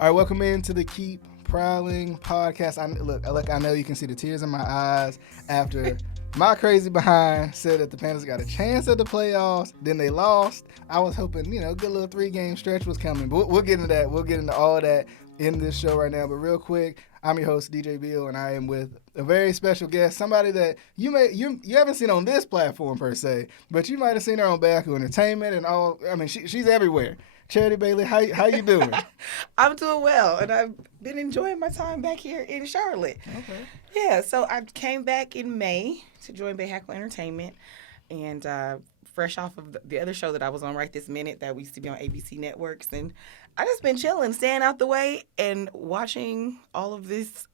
All right, welcome into the Keep Prowling podcast. I know you can see the tears in my eyes after my crazy behind said that the Panthers got a chance at the playoffs. Then they lost. I was hoping, good little 3-game stretch was coming. But we'll get into that. We'll get into all that in this show right now. But real quick, I'm your host, DJ Beal, and I am with a very special guest, somebody that you haven't seen on this platform per se, but you might have seen her on Bahakel Entertainment and all. I mean, she's everywhere. Charity Bailey, how you doing? I'm doing well, and I've been enjoying my time back here in Charlotte. Okay. Yeah, so I came back in May to join Bahakel Entertainment, and fresh off of the other show that I was on right this minute that we used to be on ABC Networks, and I just been chilling, staying out the way, and watching all of this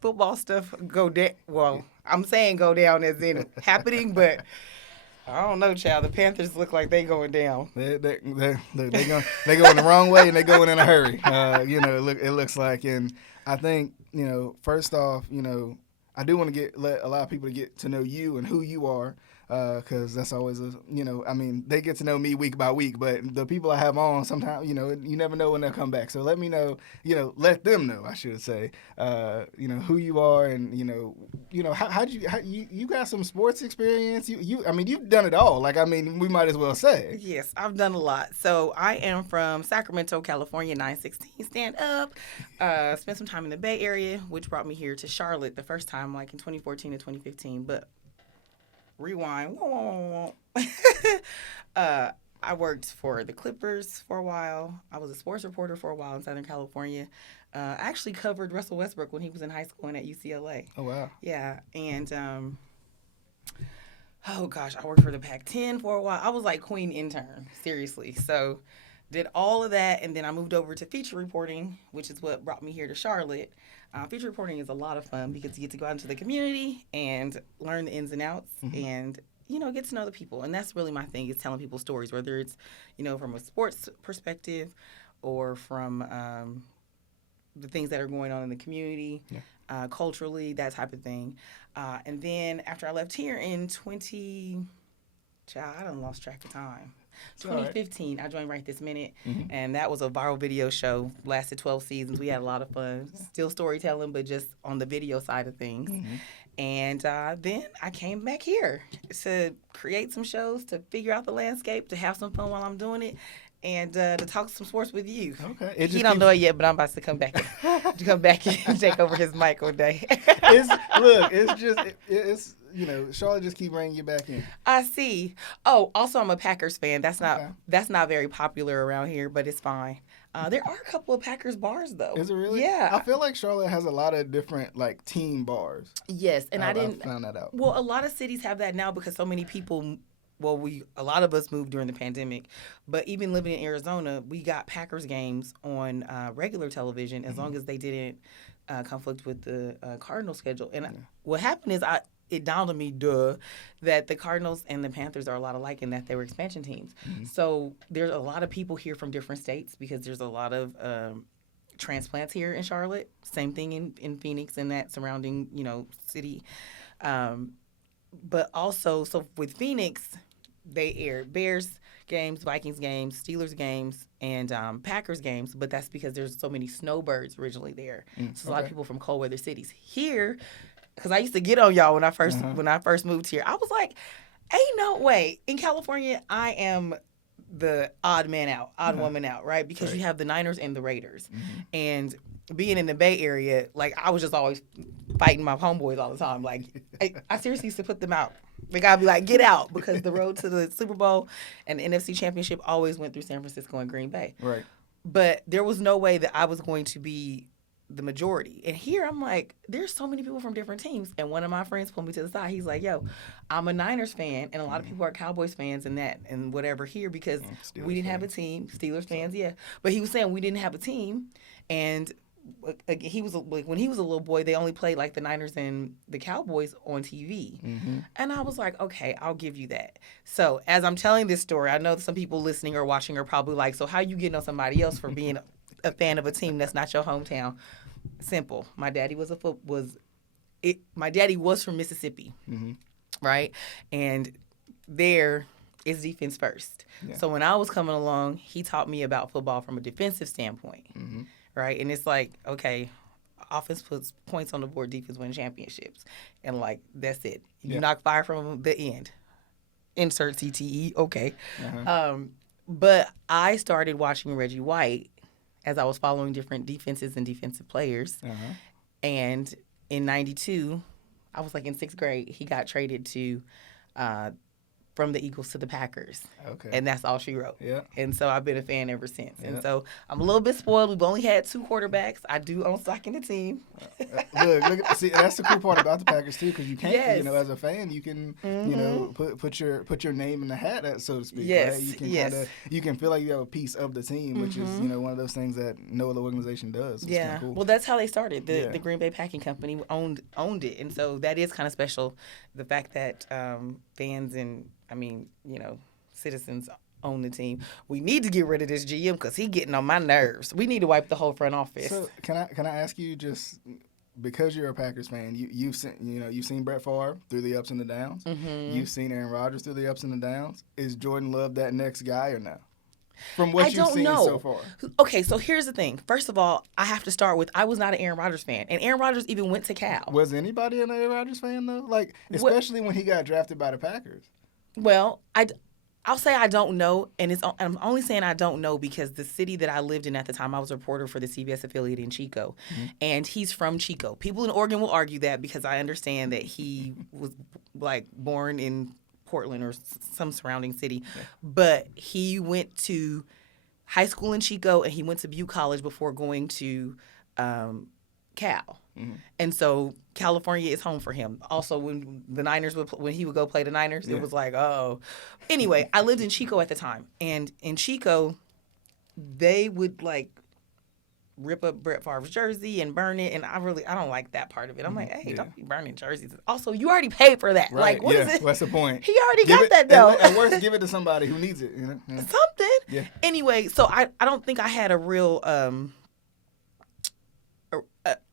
football stuff go down. Well, I'm saying go down as in happening, but I don't know, child. The Panthers look like they going down. They going the wrong way and they going in a hurry. It looks like, and I think first off, I do want to let a lot of people to get to know you and who you are, because that's always they get to know me week by week, but the people I have on sometimes, you never know when they'll come back. So let me know, let them know, I should say, who you are, and how you got some sports experience. You've done it all. We might as well say. Yes, I've done a lot. So I am from Sacramento, California, 916 stand up. Spent some time in the Bay Area, which brought me here to Charlotte the first time, like in 2014 to 2015. But rewind. I worked for the Clippers for a while. I was a sports reporter for a while in Southern California. I actually covered Russell Westbrook when he was in high school and at UCLA. Oh, wow. Yeah, and I worked for the Pac-10 for a while. I was like queen intern, seriously. So did all of that, and then I moved over to feature reporting, which is what brought me here to Charlotte. Feature reporting is a lot of fun because you get to go out into the community and learn the ins and outs, and get to know the people. And that's really my thing, is telling people stories, whether it's from a sports perspective or from the things that are going on in the community, culturally, that type of thing. And then after I left here in I done lost track of time. 2015, I joined Right This Minute, and that was a viral video show. Lasted 12 seasons. We had a lot of fun. Still storytelling, but just on the video side of things. And then I came back here to create some shows, to figure out the landscape, to have some fun while I'm doing it, and to talk some sports with you. Okay. He don't know it yet, but I'm about to come back and take over his mic one day. Charlotte just keep bringing you back in. I see. Oh, also I'm a Packers fan. That's not very popular around here, but it's fine. There are a couple of Packers bars though. Is it really? Yeah. I feel like Charlotte has a lot of different team bars. Yes, and I found that out. Well, a lot of cities have that now because so many people. Well, a lot of us moved during the pandemic, but even living in Arizona, we got Packers games on regular television as long as they didn't conflict with the Cardinal schedule. And what happened is it dawned on me, that the Cardinals and the Panthers are a lot alike in that they were expansion teams. So there's a lot of people here from different states because there's a lot of transplants here in Charlotte. Same thing in Phoenix and that surrounding, city. But also, so with Phoenix, they aired Bears games, Vikings games, Steelers games, and Packers games. But that's because there's so many snowbirds originally there. So a lot of people from cold weather cities here. Because I used to get on y'all when I first moved here. I was like, ain't no way. In California, I am the odd woman out, right? Because you have the Niners and the Raiders. And being in the Bay Area, I was just always fighting my homeboys all the time. I seriously used to put them out. I'd be like, get out, because the road to the Super Bowl and the NFC Championship always went through San Francisco and Green Bay. Right. But there was no way that I was going to be the majority. And here I'm like, there's so many people from different teams. And one of my friends pulled me to the side. He's like, yo, I'm a Niners fan, and a lot of people are Cowboys fans and whatever here because we didn't have a team. Steelers fans, yeah. But he was saying we didn't have a team, and he was when he was a little boy, they only played the Niners and the Cowboys on TV. And I was like, okay, I'll give you that. So as I'm telling this story, I know that some people listening or watching are probably like, so how you getting on somebody else for being a fan of a team that's not your hometown? Simple. My daddy was from Mississippi, right? And there is defense first. Yeah. So when I was coming along, he taught me about football from a defensive standpoint. right? And it's like, okay, offense puts points on the board, defense wins championships. And, like, that's it. You knock fire from the end. Insert CTE, okay. But I started watching Reggie White as I was following different defenses and defensive players. And in 92, I was like in 6th grade, he got traded to from the Eagles to the Packers. Okay. And that's all she wrote. Yeah. And so I've been a fan ever since. And so I'm a little bit spoiled. We've only had 2 quarterbacks. I do own stock in the team. Look, see, that's the cool part about the Packers too, because you can't, Yes. you know, as a fan, you can, you know, put your name in the hat, so to speak. Yes. Right? You can Yes. you can feel like you have a piece of the team, which is, you know, one of those things that no other organization does. It's Yeah. cool. Well, that's how they started. The Green Bay Packing Company owned it, and so that is kind of special. The fact that fans and you know, citizens own the team. We need to get rid of this GM because he's getting on my nerves. We need to wipe the whole front office. So can I ask you, just because you're a Packers fan, you've seen Brett Favre through the ups and the downs. You've seen Aaron Rodgers through the ups and the downs. Is Jordan Love that next guy or no? From what you've seen so far. Okay, so here's the thing. First of all, I have to start with I was not an Aaron Rodgers fan, and Aaron Rodgers even went to Cal. Was anybody an Aaron Rodgers fan though? Like, especially when he got drafted by the Packers. Well, I'll say I don't know, and I'm only saying I don't know because the city that I lived in at the time, I was a reporter for the CBS affiliate in Chico, and he's from Chico. People in Oregon will argue that because I understand that he was like born in Portland or some surrounding city, but he went to high school in Chico and he went to Butte College before going to Cal. And so California is home for him. Also, when the Niners when he would go play the Niners, it was like, oh. Anyway, I lived in Chico at the time, and in Chico, they would like rip up Brett Favre's jersey and burn it, and I don't like that part of it. I'm like, hey, don't be burning jerseys. Also, you already paid for that. Right. Like, what is it? What's the point? He already got that though. At worst, give it to somebody who needs it. You know? Something. Yeah. Anyway, so I don't think I had a real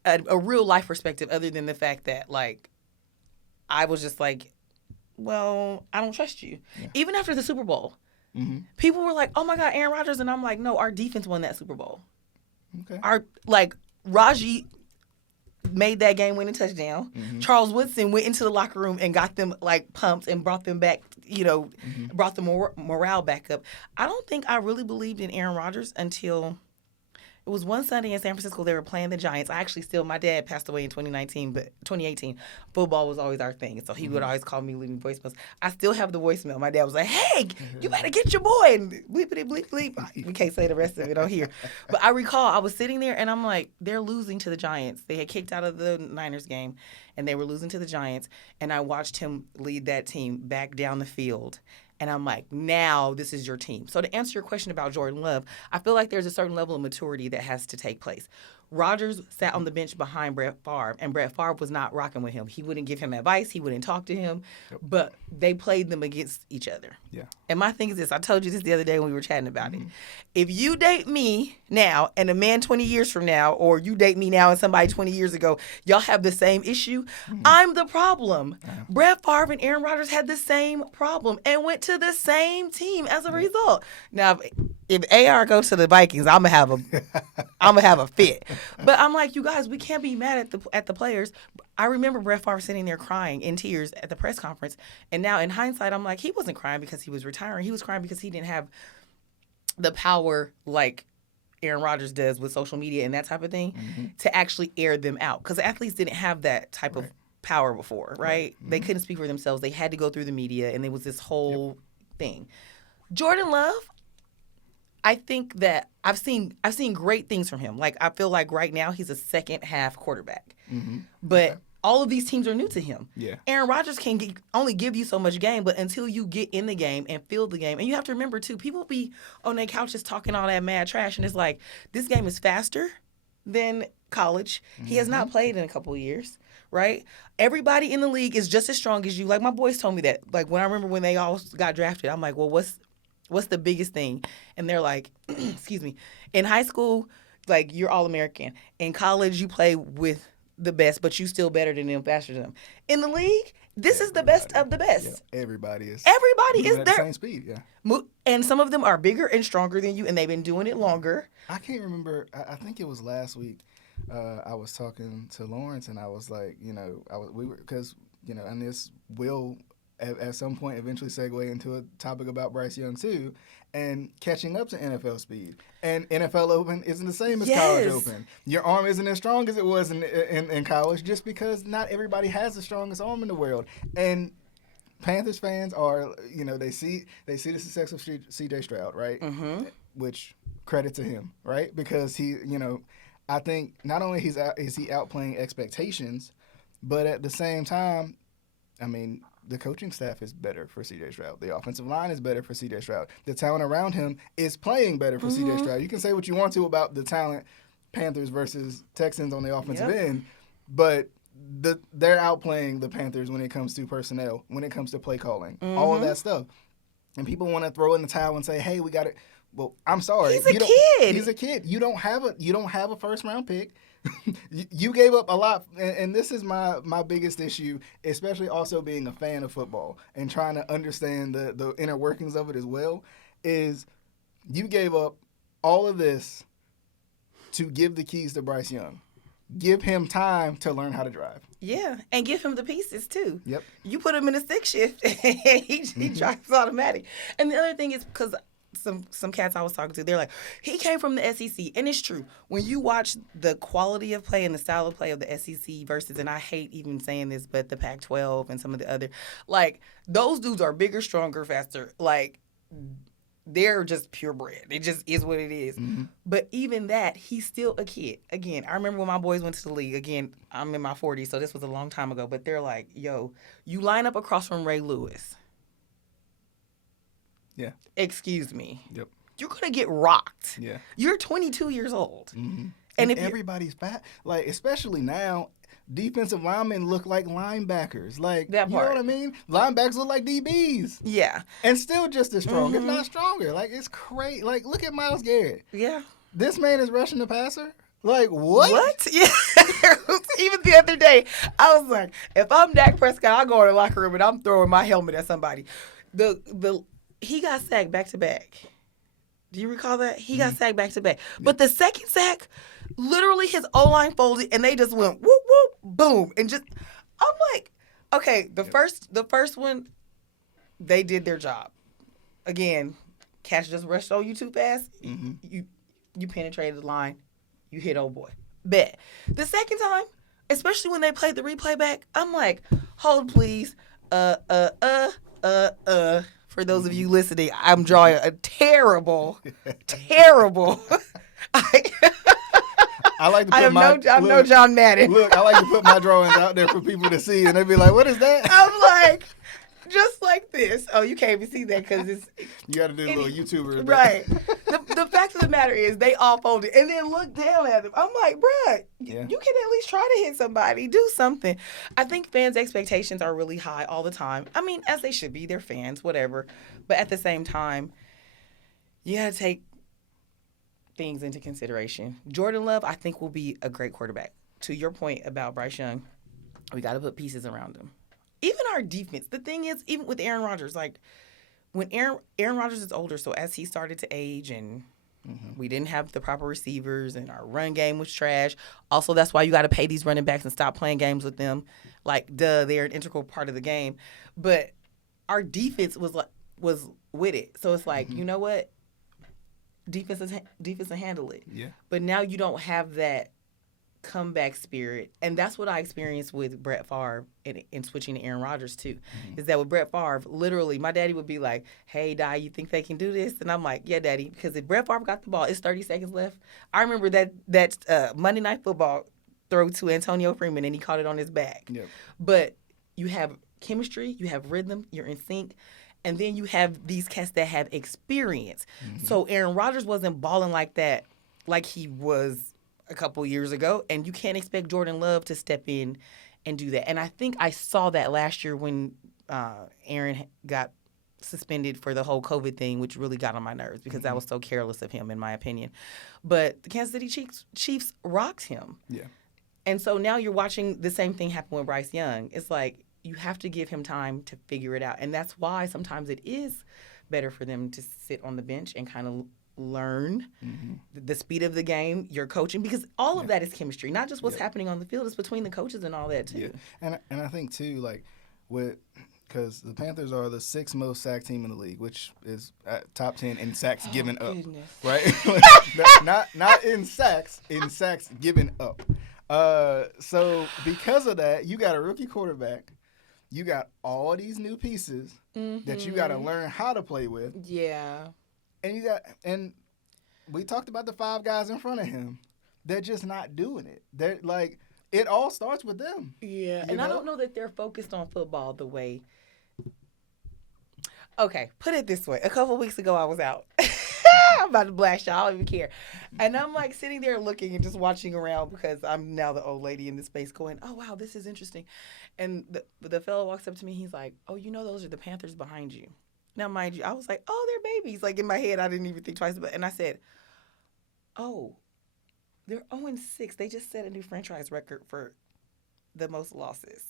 a real life perspective other than the fact that like I was just like, well, I don't trust you. Yeah. Even after the Super Bowl, people were like, oh my God, Aaron Rodgers, and I'm like, no, our defense won that Super Bowl. Okay. Raji made that game-winning touchdown. Charles Woodson went into the locker room and got them like pumped and brought them back, you know, brought the morale back up. I don't think I really believed in Aaron Rodgers until it was one Sunday in San Francisco. They were playing the Giants. My dad passed away in 2019, but 2018, football was always our thing. So he would always call me, leaving voicemails. I still have the voicemail. My dad was like, hey, you better get your boy. And bleepity bleep bleep. We can't say the rest of it on here. But I recall I was sitting there and I'm like, they're losing to the Giants. They had kicked out of the Niners game and they were losing to the Giants. And I watched him lead that team back down the field. And I'm like, now this is your team. So to answer your question about Jordan Love, I feel like there's a certain level of maturity that has to take place. Rodgers sat on the bench behind Brett Favre, and Brett Favre was not rocking with him. He wouldn't give him advice. He wouldn't talk to him. But they played them against each other. Yeah. And my thing is this. I told you this the other day when we were chatting about it. If you date me now and a man 20 years from now, or you date me now and somebody 20 years ago, y'all have the same issue, I'm the problem. Brett Favre and Aaron Rodgers had the same problem and went to the same team as a result. Now, if AR goes to the Vikings, I'm gonna have a fit. But I'm like, you guys, we can't be mad at the players. I remember Brett Favre sitting there crying in tears at the press conference, and now in hindsight, I'm like, he wasn't crying because he was retiring. He was crying because he didn't have the power like Aaron Rodgers does with social media and that type of thing to actually air them out. Because athletes didn't have that type of power before, right? They couldn't speak for themselves. They had to go through the media, and there was this whole thing. Jordan Love, I think that I've seen great things from him. Like, I feel like right now he's a second half quarterback. But all of these teams are new to him. Yeah. Aaron Rodgers can only give you so much game, but until you get in the game and feel the game, and you have to remember too, people be on their couches talking all that mad trash, and it's like, this game is faster than college. He has not played in a couple of years, right? Everybody in the league is just as strong as you. Like, my boys told me that. Like, when I remember when they all got drafted, I'm like, well, what's the biggest thing? And they're like, excuse me, in high school, like, you're All-American. In college, you play with the best, but you still better than them, faster than them. In the league, this is the best of the best. Yeah, everybody is There. the same speed, yeah. And some of them are bigger and stronger than you, and they've been doing it longer. I can't remember. I think it was last week. I was talking to Lawrence, and I was like, and this will at some point eventually segue into a topic about Bryce Young too, and catching up to NFL speed. And NFL Open isn't the same as College Open. Your arm isn't as strong as it was in college, just because not everybody has the strongest arm in the world. And Panthers fans are, they see the success of C.J. Stroud, right? Mm-hmm. Which credit to him, right? Because he, I think not only is he outplaying expectations, but at the same time, I mean, the coaching staff is better for C.J. Stroud. The offensive line is better for C.J. Stroud. The talent around him is playing better for C.J. Stroud. You can say what you want to about the talent, Panthers versus Texans on the offensive end, but they're outplaying the Panthers when it comes to personnel, when it comes to play calling, all of that stuff. And people want to throw in the towel and say, "Hey, we got it." Well, I'm sorry. He's a kid. He's a kid. You don't have a first round pick. You gave up a lot, and this is my biggest issue, especially also being a fan of football and trying to understand the inner workings of it as well, is you gave up all of this to give the keys to Bryce Young. Give him time to learn how to drive. Yeah, and give him the pieces too. Yep. You put him in a stick shift, and he drives automatic. And the other thing is, because some cats I was talking to, they're like, he came from the SEC. And it's true. When you watch the quality of play and the style of play of the SEC versus, and I hate even saying this, but the Pac-12 and some of the other, like, those dudes are bigger, stronger, faster. Like, they're just purebred. It just is what it is. Mm-hmm. But even that, he's still a kid. Again, I remember when my boys went to the league. Again, I'm in my 40s, so this was a long time ago. But they're like, yo, you line up across from Ray Lewis. Yeah. Excuse me. Yep. You're going to get rocked. Yeah. You're 22 years old. Mm-hmm. And if everybody's fat, like, especially now, defensive linemen look like linebackers. Like, that part. You know what I mean? Linebackers look like DBs. Yeah. And still just as strong, if not stronger. Like, it's crazy. Like, look at Myles Garrett. Yeah. This man is rushing the passer? Like, what? What? Yeah. Even the other day, I was like, if I'm Dak Prescott, I'll go in the locker room and I'm throwing my helmet at somebody. He got sacked back-to-back. Do you recall that? He got sacked back-to-back. But the second sack, literally his O-line folded, and they just went whoop, whoop, boom. And just, I'm like, okay, the first one, they did their job. Again, catch just rushed on you too fast. Mm-hmm. You penetrated the line. You hit old boy. Bet. The second time, especially when they played the replay back, I'm like, hold please. For those of you listening, I'm drawing a terrible. I like to put I'm no John Madden. Look, I like to put my drawings out there for people to see, and they be like, "What is that?" I'm like, just like this. Oh, you can't even see that because it's. You got to do a little YouTuber. Right. The fact of the matter is, they all folded and then looked down at them. I'm like, bruh, you can at least try to hit somebody. Do something. I think fans' expectations are really high all the time. I mean, as they should be. They're fans, whatever. But at the same time, you got to take things into consideration. Jordan Love, I think, will be a great quarterback. To your point about Bryce Young, we got to put pieces around him. Even our defense. The thing is, even with Aaron Rodgers, like, when Aaron Rodgers is older, so as he started to age and we didn't have the proper receivers and our run game was trash. Also, that's why you got to pay these running backs and stop playing games with them. Like, they're an integral part of the game. But our defense was with it. So it's like, you know what? Defense will handle it. Yeah. But now you don't have that comeback spirit. And that's what I experienced with Brett Favre and switching to Aaron Rodgers too. Is that with Brett Favre, literally my daddy would be like, "Hey, Di, you think they can do this?" And I'm like, "Yeah, Daddy," because if Brett Favre got the ball, it's 30 seconds left. I remember that Monday Night Football throw to Antonio Freeman and he caught it on his back. Yep. But you have chemistry, you have rhythm, you're in sync. And then you have these cats that have experience. So Aaron Rodgers wasn't balling like that like he was a couple years ago. And you can't expect Jordan Love to step in and do that. And I think I saw that last year when Aaron got suspended for the whole COVID thing, which really got on my nerves because that was so careless of him, in my opinion. But the Kansas City Chiefs rocked him. Yeah. And so now you're watching the same thing happen with Bryce Young. It's like you have to give him time to figure it out. And that's why sometimes it is better for them to sit on the bench and kind of learn the speed of the game, your coaching, because all of that is chemistry, not just what's happening on the field. It's between the coaches and all that too. Yeah. And I think too, like because the Panthers are the 6th most sacked team in the league, which is top 10 in sacks given up, right? not in sacks given up. So because of that, you got a rookie quarterback, you got all these new pieces that you got to learn how to play with. Yeah. And we talked about the 5 guys in front of him. They're just not doing it. They're like, it all starts with them. Yeah. And I don't know that they're focused on football the way. Okay, put it this way. A couple weeks ago, I was out. I'm about to blast y'all. I don't even care. And I'm like sitting there looking and just watching around because I'm now the old lady in the space going, oh, wow, this is interesting. And the fellow walks up to me. He's like, oh, you know those are the Panthers behind you. Now, mind you, I was like, oh, they're babies. Like in my head, I didn't even think twice about it. And I said, oh, they're 0-6. They just set a new franchise record for the most losses.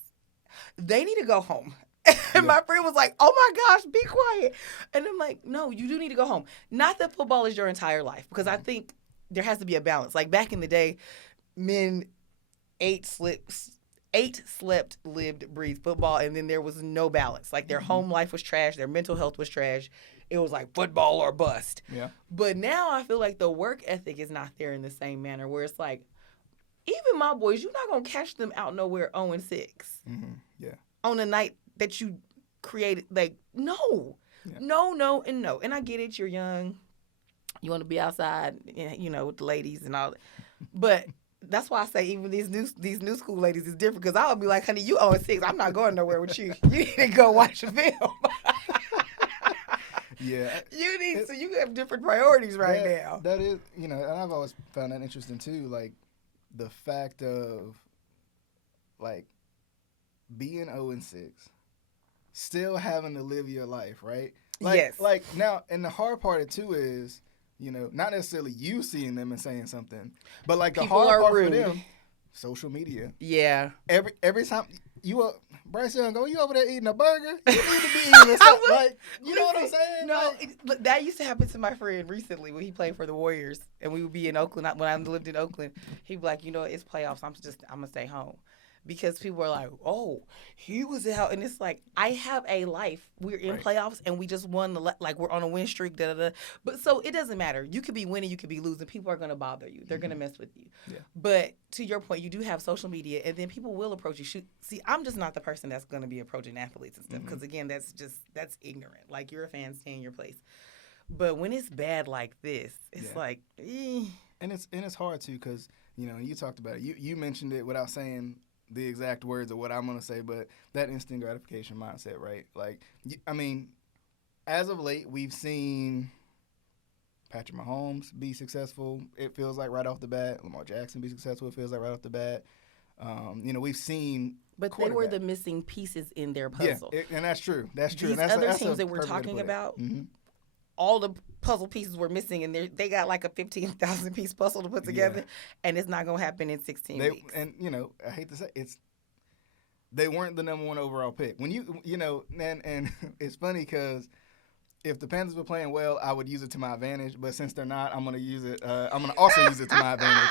They need to go home. And my friend was like, oh my gosh, be quiet. And I'm like, no, you do need to go home. Not that football is your entire life, because I think there has to be a balance. Like back in the day, men ate, slept, lived, breathed football, and then there was no balance. Like their home life was trash, their mental health was trash. It was like football or bust. Yeah. But now I feel like the work ethic is not there in the same manner, where it's like, even my boys, you're not going to catch them out nowhere 0-6. Yeah. On a night that you created, like, no, and no. And I get it, you're young, you want to be outside, you know, with the ladies and all that. But that's why I say even these new school ladies is different, because I'll be like, honey, you 0-6, I'm not going nowhere with you. You need to go watch a film. Yeah. So you have different priorities now. That is, you know, and I've always found that interesting too, like the fact of like being 0-6, still having to live your life, right? Like, yes. Like now, and the hard part too is, you know, not necessarily you seeing them and saying something, but like the People hard part rude. for them, social media. Yeah. Every time Bryce Young, you over there eating a burger? You need to be eating something. Like, you know what I'm saying? No, that used to happen to my friend recently when he played for the Warriors, and we would be in Oakland. When I lived in Oakland, he'd be like, you know, it's playoffs. I'm gonna stay home. Because people are like, oh, he was out. And it's like, I have a life. We're in playoffs, and we just won. Like, we're on a win streak. But so it doesn't matter. You could be winning. You could be losing. People are going to bother you. They're going to mess with you. Yeah. But to your point, you do have social media, and then people will approach you. See, I'm just not the person that's going to be approaching athletes and stuff. Because, again, that's ignorant. Like, you're a fan, stay in your place. But when it's bad like this, it's like, And it's hard, too, because, you know, you talked about it. You mentioned it without saying the exact words of what I'm going to say, but that instant gratification mindset, right? Like, I mean, as of late, we've seen Patrick Mahomes be successful, it feels like right off the bat. Lamar Jackson be successful, it feels like right off the bat. You know, we've seen But they were the missing pieces in their puzzle. Yeah, and that's true. That's true. These other teams that we're talking about, all the puzzle pieces were missing, and they got like a 15,000-piece puzzle to put together, and it's not going to happen in 16 weeks. And, you know, I hate to say they weren't the number 1 overall pick. When you know, and it's funny because if the Panthers were playing well, I would use it to my advantage. But since they're not, I'm going to use it. I'm going to also use it to my advantage.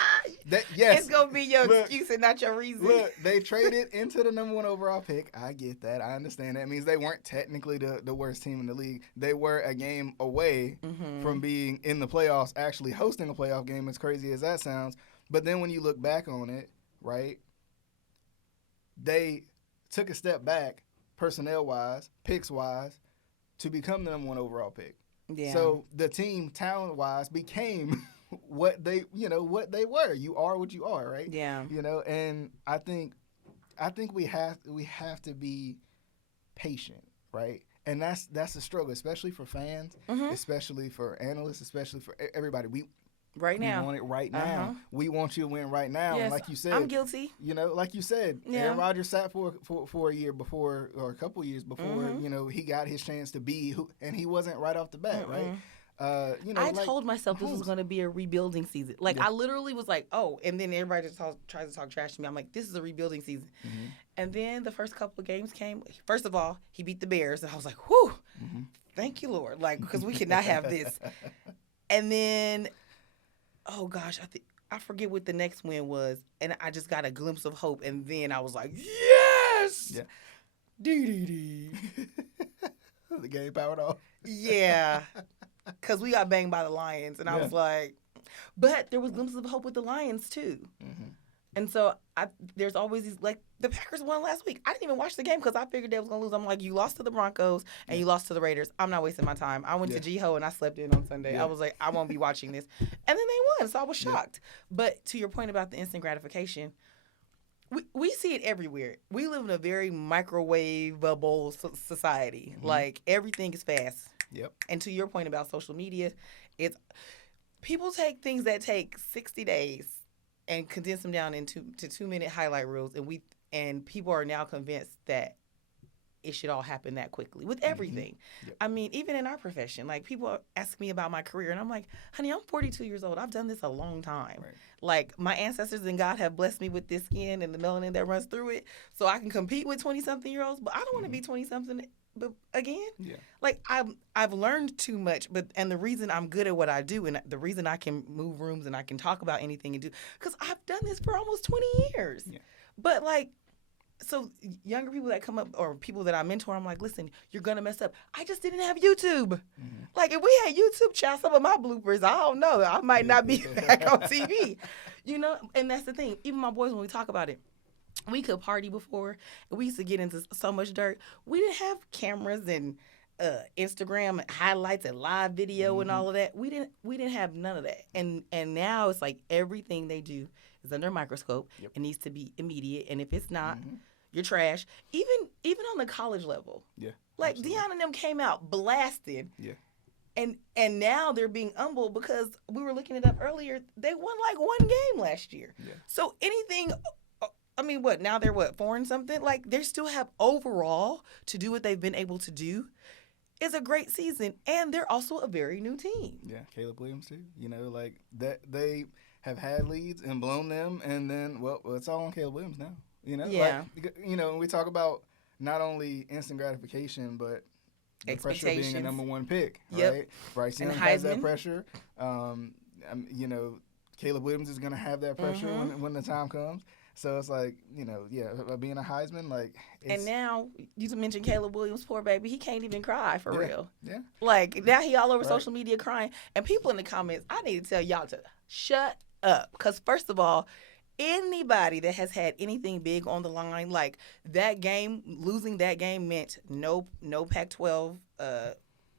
It's going to be your excuse and not your reason. Look, they traded into the number 1 overall pick. I get that. I understand that. It means they weren't technically the worst team in the league. They were a game away from being in the playoffs, actually hosting a playoff game, as crazy as that sounds. But then when you look back on it, right, they took a step back personnel-wise, picks-wise, to become the number 1 overall pick. Yeah. So the team, talent-wise, became what they were. You are what you are, right? Yeah. You know, and I think we have to be patient, right? And that's a struggle, especially for fans, especially for analysts, especially for everybody. We want it right now. We want you to win right now. Yes, and like you said, I'm guilty. You know, like you said, Aaron Rodgers sat for a year before, or a couple years before, you know, he got his chance to be who, and he wasn't right off the bat, right? I told myself this was going to be a rebuilding season. Like, I literally was like, oh, and then everybody just tries to talk trash to me. I'm like, this is a rebuilding season. Mm-hmm. And then the first couple of games came. First of all, he beat the Bears, and I was like, whew, thank you, Lord. Like, because we cannot have this. And then, oh, gosh, I forget what the next win was, and I just got a glimpse of hope, and then I was like, yes! Yeah. Dee. The game powered off. Yeah. Because we got banged by the Lions, and I was like, but there was glimpses of hope with the Lions, too. Mm-hmm. And so there's always these, like, the Packers won last week. I didn't even watch the game because I figured they was going to lose. I'm like, you lost to the Broncos and you lost to the Raiders. I'm not wasting my time. I went to G-Ho and I slept in on Sunday. I was like, I won't be watching this. And then they won, so I was shocked. But to your point about the instant gratification, we see it everywhere. We live in a very microwavable society. Mm-hmm. Like, everything is fast. Yep. And to your point about social media, it's people take things that take 60 days and condense them down into 2-minute highlight reels, and people are now convinced that it should all happen that quickly with everything. Mm-hmm. Yep. I mean, even in our profession, like, people ask me about my career, and I'm like, honey, I'm 42 years old. I've done this a long time. Right. Like, my ancestors and God have blessed me with this skin and the melanin that runs through it, so I can compete with 20-something-year-olds, but I don't want to be 20-something but again. Yeah. Like, I've learned too much, and the reason I'm good at what I do, and the reason I can move rooms and I can talk about anything and do, because I've done this for almost 20 years. Yeah. But, like, so younger people that come up or people that I mentor, I'm like, listen, you're going to mess up. I just didn't have YouTube. Mm-hmm. Like, if we had YouTube, child, some of my bloopers, I don't know. I might not be back on TV. You know? And that's the thing. Even my boys, when we talk about it, we could party before, and we used to get into so much dirt. We didn't have cameras and Instagram highlights and live video and all of that. We didn't have none of that. And now it's like everything they do is under a microscope. Yep. It needs to be immediate. And if it's not, you're trash. Even on the college level. Yeah. Like, absolutely. Deion and them came out blasted. Yeah. And now they're being humbled because we were looking it up earlier. They won like one game last year. Yeah. So anything, I mean, now they're 4 and something? Like, they still have overall to do what they've been able to do. It's a great season, and they're also a very new team. Yeah, Caleb Williams too. You know, like that they have had leads and blown them, and then it's all on Caleb Williams now. You know, like, you know, when we talk about not only instant gratification, but the pressure of being a number 1 pick, right? Bryce Young has that pressure. You know, Caleb Williams is going to have that pressure when the time comes. So it's like, you know, being a Heisman, like. And now, you mentioned Caleb Williams, poor baby, he can't even cry for real. Yeah. Like, now he all over social media crying. And people in the comments, I need to tell y'all to shut up. Because, first of all, anybody that has had anything big on the line, like that game, losing that game meant no Pac-12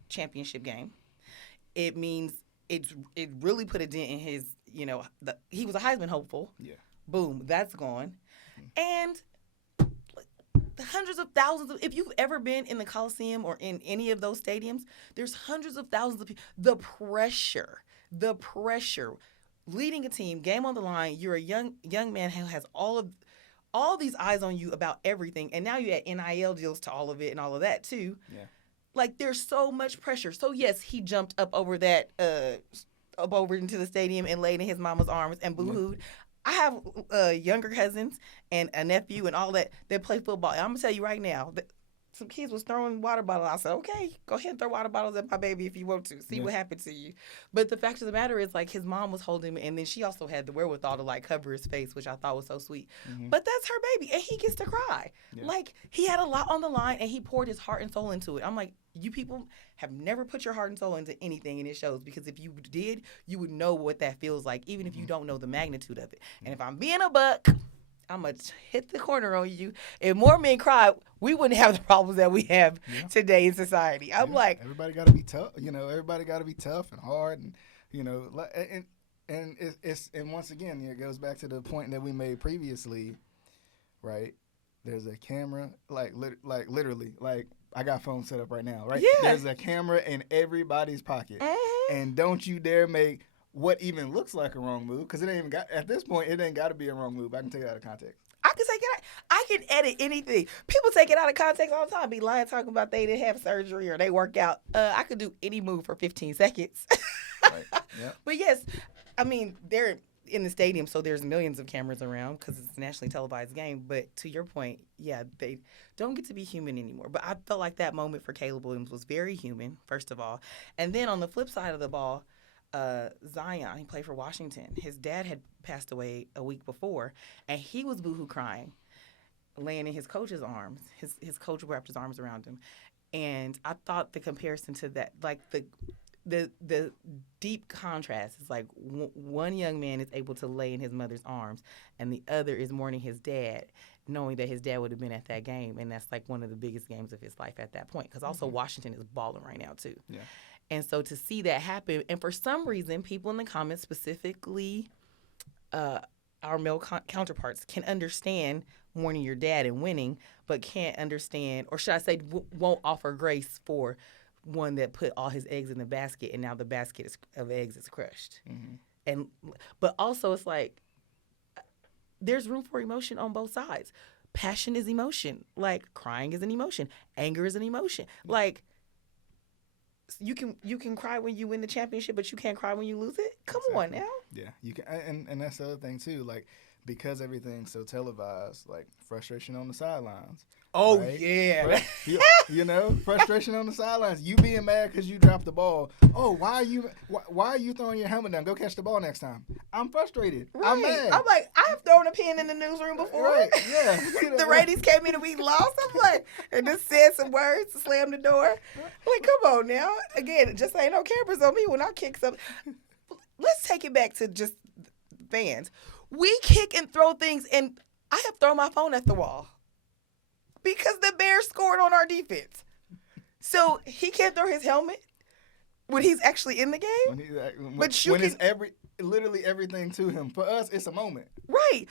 championship game. It means it really put a dent in his, you know, he was a Heisman hopeful. Yeah. Boom, that's gone. And the hundreds of thousands of, if you've ever been in the Coliseum or in any of those stadiums, there's hundreds of thousands of people. The pressure, leading a team, game on the line, you're a young man who has all these eyes on you about everything, and now you add NIL deals to all of it and all of that too. Yeah. Like, there's so much pressure. So yes, he jumped up over that, up over into the stadium and laid in his mama's arms and boo-hooed. Yeah. I have younger cousins and a nephew and all that play football. And I'm going to tell you right now, some kids was throwing water bottles. I said, okay, go ahead and throw water bottles at my baby if you want to. See what happens to you. But the fact of the matter is, like, his mom was holding him, and then she also had the wherewithal to, like, cover his face, which I thought was so sweet. Mm-hmm. But that's her baby, and he gets to cry. Yeah. Like, he had a lot on the line, and he poured his heart and soul into it. I'm like, you people have never put your heart and soul into anything, and it shows. Because if you did, you would know what that feels like, even if you don't know the magnitude of it. And if I'm being a buck, I'm going to hit the corner on you. If more men cried, we wouldn't have the problems that we have today in society. I'm like, everybody got to be tough. You know, everybody got to be tough and hard, and you know, and it's once again, it goes back to the point that we made previously, right? There's a camera, like literally, like I got phone set up right now, right? Yeah. There's a camera in everybody's pocket, and don't you dare make what even looks like a wrong move, because it ain't even got, at this point, it ain't got to be a wrong move. I can take it out of context. I can take it out. I I can edit anything. People take it out of context all the time. Be lying talking about they didn't have surgery or they work out. I could do any move for 15 seconds. Right. Yep. But yes, I mean, they're in the stadium, so there's millions of cameras around because it's a nationally televised game. But to your point, yeah, they don't get to be human anymore. But I felt like that moment for Caleb Williams was very human, first of all. And then on the flip side of the ball, Zion, he played for Washington. His dad had passed away a week before, and he was boohoo crying, laying in his coach's arms. His coach wrapped his arms around him. And I thought the comparison to that, like the deep contrast is like one young man is able to lay in his mother's arms and the other is mourning his dad, knowing that his dad would have been at that game, and that's like one of the biggest games of his life at that point, because also Washington is balling right now too. Yeah. And so to see that happen, and for some reason people in the comments, specifically our male counterparts, can understand mourning your dad and winning, but can't understand, or should I say won't offer grace for one that put all his eggs in the basket, and now the basket of eggs is crushed. But also it's like there's room for emotion on both sides. Passion is emotion. Like crying is an emotion. Anger is an emotion. Like you can cry when you win the championship, but you can't cry when you lose it. Come on now. Yeah, you can, and that's the other thing too. Like because everything's so televised, like frustration on the sidelines. Oh, right? yeah. Right? You know, frustration on the sidelines. You being mad because you dropped the ball. Oh, why are you throwing your helmet down? Go catch the ball next time. I'm frustrated. Right. I'm mad. I'm like, I've thrown a pin in the newsroom before. Right, yeah. You know, The ratings came in and we lost. I'm like, and just said some words to slam the door. I'm like, come on now. Again, just ain't no cameras on me when I kick something. Let's take it back to just fans. We kick and throw things, and I have thrown my phone at the wall because the Bears scored on our defense. So he can't throw his helmet when he's actually in the game. Literally everything to him. For us, it's a moment. Right.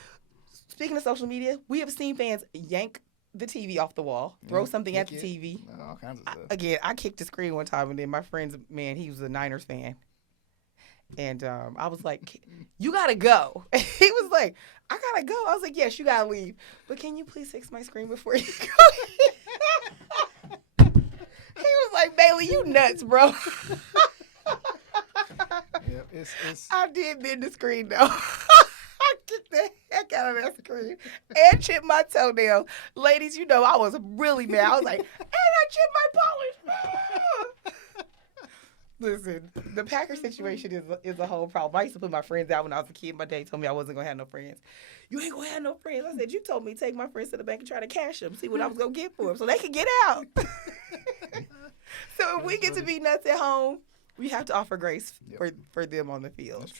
Speaking of social media, we have seen fans yank the TV off the wall, throw something at the TV. All kinds of stuff. I kicked the screen one time, and then my friend's man, he was a Niners fan. And I was like, you got to go. He was like, I got to go. I was like, yes, you got to leave. But can you please fix my screen before you go? He was like, Bailey, you nuts, bro. Yeah, I did bend the screen, though. I kicked the heck out of that screen and chipped my toenail. Ladies, you know I was really mad. I was like, and I chipped my polish. Listen, the Packers situation is a whole problem. I used to put my friends out when I was a kid. My dad told me I wasn't going to have no friends. You ain't going to have no friends. I said, you told me to take my friends to the bank and try to cash them, see what I was going to get for them so they could get out. So if we get to be nuts at home, we have to offer grace for them on the field.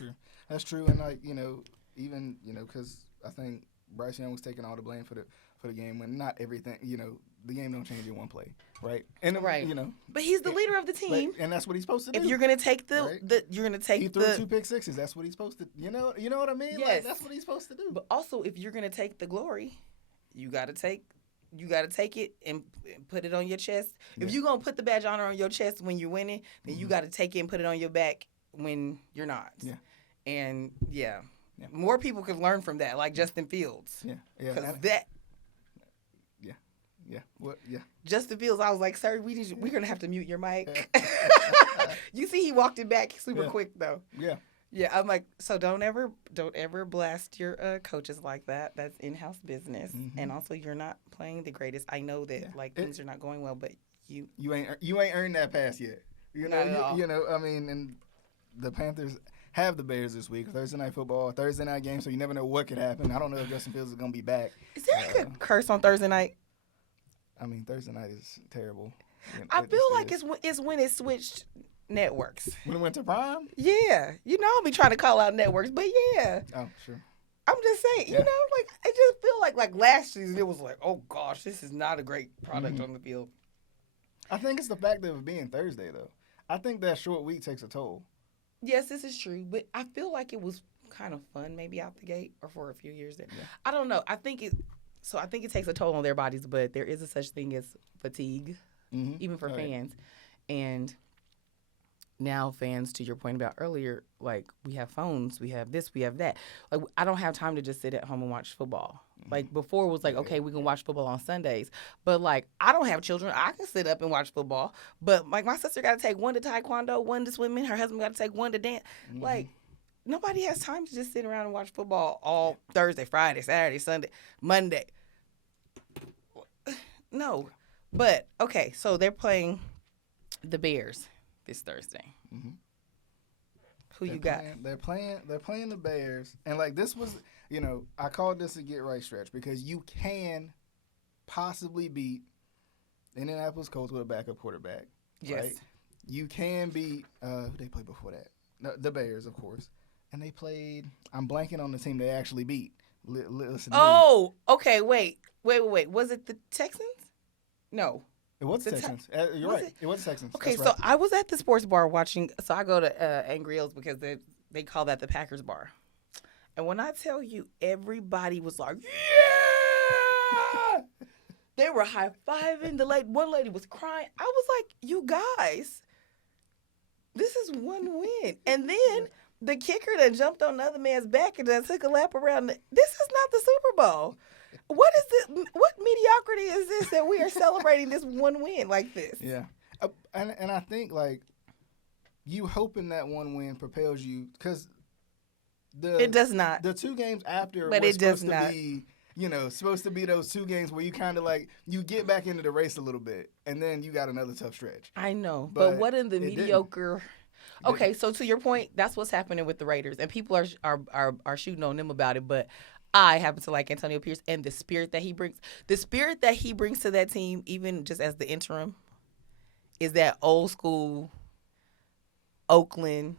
That's true. And, like, you know, even, you know, because I think Bryce Young was taking all the blame for the game when not everything, you know, the game don't change in one play, right? And right. You know, but he's the leader of the team, and that's what he's supposed to do. If you're gonna take he threw 2 pick sixes. That's what he's supposed to. You know what I mean? Yes. Like, that's what he's supposed to do. But also, if you're gonna take the glory, you gotta take it and put it on your chest. Yeah. If you're gonna put the badge of honor on your chest when you're winning, then you gotta take it and put it on your back when you're not. Yeah. And more people could learn from that, like Justin Fields. Yeah. Because that. Yeah. What? Yeah. Justin Fields, I was like, sir, we're gonna have to mute your mic. You see, he walked it back super quick though. Yeah. Yeah. I'm like, so don't ever blast your coaches like that. That's in-house business, and also you're not playing the greatest. I know that things are not going well, but you ain't earned that pass yet. You know, I mean, and the Panthers have the Bears this week, Thursday night football, Thursday night game, so you never know what could happen. I don't know if Justin Fields is gonna be back. Is there a curse on Thursday night? I mean, Thursday night is terrible. I feel like it's when it switched networks. When it went to Prime? Yeah. You know, I'll be trying to call out networks, but yeah. Oh, sure. I'm just saying, you know, like, I just feel like last season it was like, oh, gosh, this is not a great product on the field. I think it's the fact of it being Thursday, though. I think that short week takes a toll. Yes, this is true, but I feel like it was kind of fun maybe out the gate or for a few years there. Yeah. I don't know. I think it takes a toll on their bodies, but there is a such thing as fatigue, even for fans. And now fans, to your point about earlier, like we have phones, we have this, we have that. Like I don't have time to just sit at home and watch football. Like before it was like, okay, we can watch football on Sundays. But like I don't have children. I can sit up and watch football. But like my sister got to take one to taekwondo, one to swimming. Her husband got to take one to dance. Like nobody has time to just sit around and watch football all Thursday, Friday, Saturday, Sunday, Monday. No. But okay, so they're playing the Bears this Thursday. Mm-hmm. Who you got? They're playing the Bears, and like this was, I called this a get right stretch because you can possibly beat Indianapolis Colts with a backup quarterback. Yes. Right? You can beat who they played before that? No, the Bears, of course, and they played. I'm blanking on the team they actually beat. Listen to me. Okay. Wait. Was it the Texans? No. It was the Texans. You're right. It was the Texans. Okay, That's so right. I was at the sports bar watching. So I go to Angry Hills because they call that the Packers bar. And when I tell you, everybody was like, yeah! They were high-fiving. One lady was crying. I was like, you guys, this is one win. And then the kicker that jumped on the other man's back and then took a lap around. This is not the Super Bowl. What is this? What mediocrity is this that we are celebrating this one win like this? Yeah, and I think like you hoping that one win propels you because it does not. The 2 games after, but it does not. Be, supposed to be those 2 games where you kind of like you get back into the race a little bit, and then you got another tough stretch. I know, but what in the mediocre? Okay, so to your point, that's what's happening with the Raiders, and people are shooting on them about it, but I happen to like Antonio Pierce and the spirit that he brings. The spirit that he brings to that team, even just as the interim, is that old school Oakland,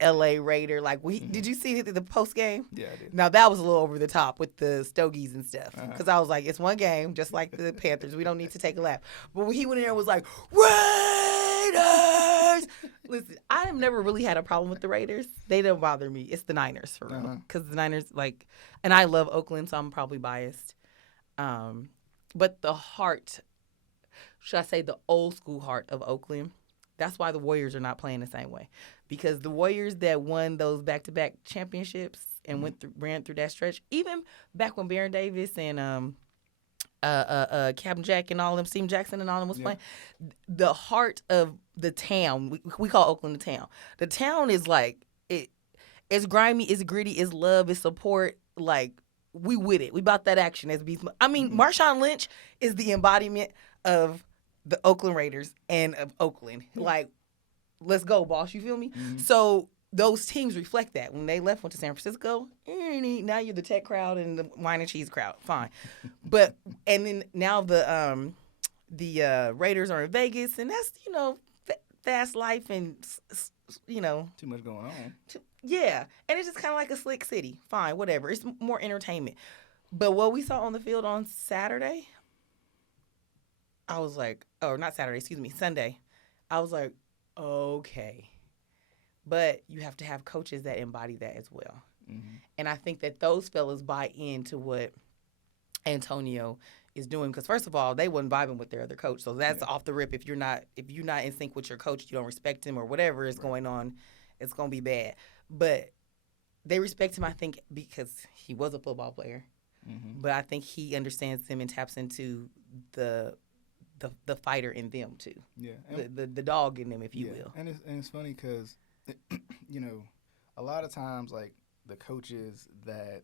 L.A. Raider. Like, did you see the post game? Yeah, I did. Now that was a little over the top with the stogies and stuff, because I was like, it's one game, just like the Panthers. We don't need to take a lap. But when he went in there and was like, Raiders. Listen, I have never really had a problem with the Raiders. They don't bother me. It's the Niners for real, because the Niners and I love Oakland, so I'm probably biased. But the heart, should I say, the old school heart of Oakland. That's why the Warriors are not playing the same way, because the Warriors that won those back-to-back championships and ran through that stretch, even back when Baron Davis and Captain Jack and all them, Steve Jackson and all them was playing, the heart of the town, we call Oakland the town. The town is like, it's grimy, it's gritty, it's love, it's support. Like, we with it. We about that action as beats. I mean, Marshawn Lynch is the embodiment of the Oakland Raiders and of Oakland. Like, let's go, boss. You feel me? So those teams reflect that. When they went to San Francisco, now you're the tech crowd and the wine and cheese crowd. Fine. And then now the Raiders are in Vegas, and that's, fast life and, too much going on. Yeah. And it's just kind of like a slick city. Fine, whatever. It's more entertainment. But what we saw on the field on Saturday, I was like, not Saturday, Sunday. I was like, okay. But you have to have coaches that embody that as well. Mm-hmm. And I think that those fellas buy into what Antonio is doing, because first of all, they wasn't vibing with their other coach. So that's off the rip. If you're not in sync with your coach, you don't respect him or whatever is going on, it's going to be bad. But they respect him, I think, because he was a football player. Mm-hmm. But I think he understands them and taps into the fighter in them too. Yeah, the dog in them, if you will. And it's funny because a lot of times like the coaches that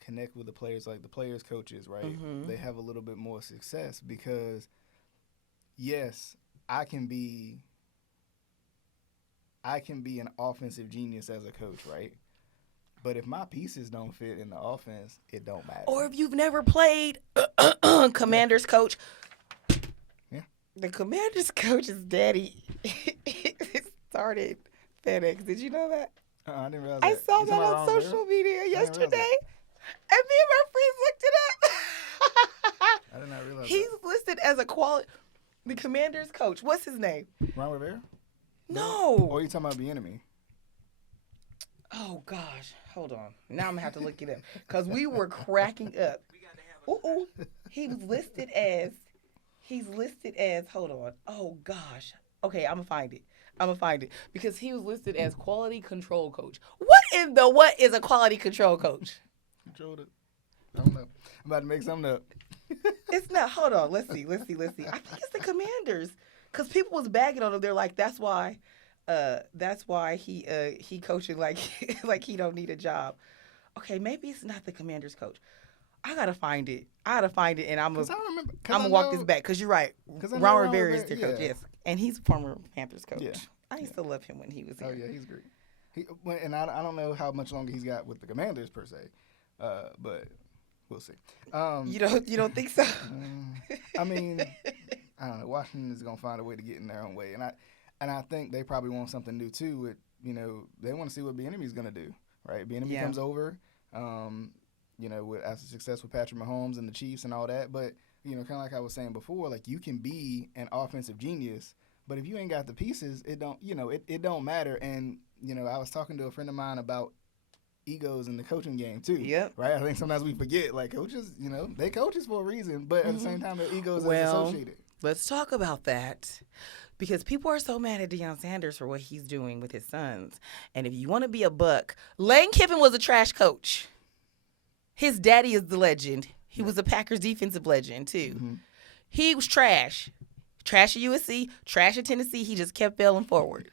connect with the players, like the players' coaches, right? Mm-hmm. They have a little bit more success because, yes, I can be an offensive genius as a coach, right? But if my pieces don't fit in the offense, it don't matter. Or if you've never played Commanders coach. Yeah. The Commanders coach's daddy started FedEx. Did you know that? I didn't realize I that. saw that on social media yesterday. And me and my friends looked it up. I did not realize He's listed as the Commanders coach. What's his name? Ron Rivera? No. Or are you talking about the enemy? Oh, gosh. Hold on. Now I'm going to have to look it up. Because we were cracking up. He's listed as, hold on. Oh, gosh. Okay, I'm going to find it. Because he was listed as quality control coach. What is a quality control coach? I don't know. I'm about to make something up. It's not. Hold on. Let's see. I think it's the Commanders, because people was bagging on him. They're like, that's why he coaching like like he don't need a job. Okay, maybe it's not the Commanders coach. I gotta find it. And I'm gonna walk this back, because you're right. Ron Rivera is their coach, yes, and he's a former Panthers coach. Yeah. I used to love him when he was here. Oh yeah, he's great. And I don't know how much longer he's got with the Commanders per se, but we'll see. You don't think so? I mean, I don't know. Washington is gonna find a way to get in their own way, and I think they probably want something new too. With they want to see what Bieniemy is gonna do, right? Bieniemy comes over, with after success with Patrick Mahomes and the Chiefs and all that. But kind of like I was saying before, like you can be an offensive genius, but if you ain't got the pieces, it don't it don't matter. And I was talking to a friend of mine about egos in the coaching game too. Yep. Right. I think sometimes we forget, like coaches, they coaches for a reason, but at the same time, their egos are associated. Let's talk about that, because people are so mad at Deion Sanders for what he's doing with his sons. And if you want to be a buck, Lane Kiffin was a trash coach. His daddy is the legend. He was a Packers defensive legend too. Mm-hmm. He was trash. Trash at USC, trash at Tennessee. He just kept failing forward.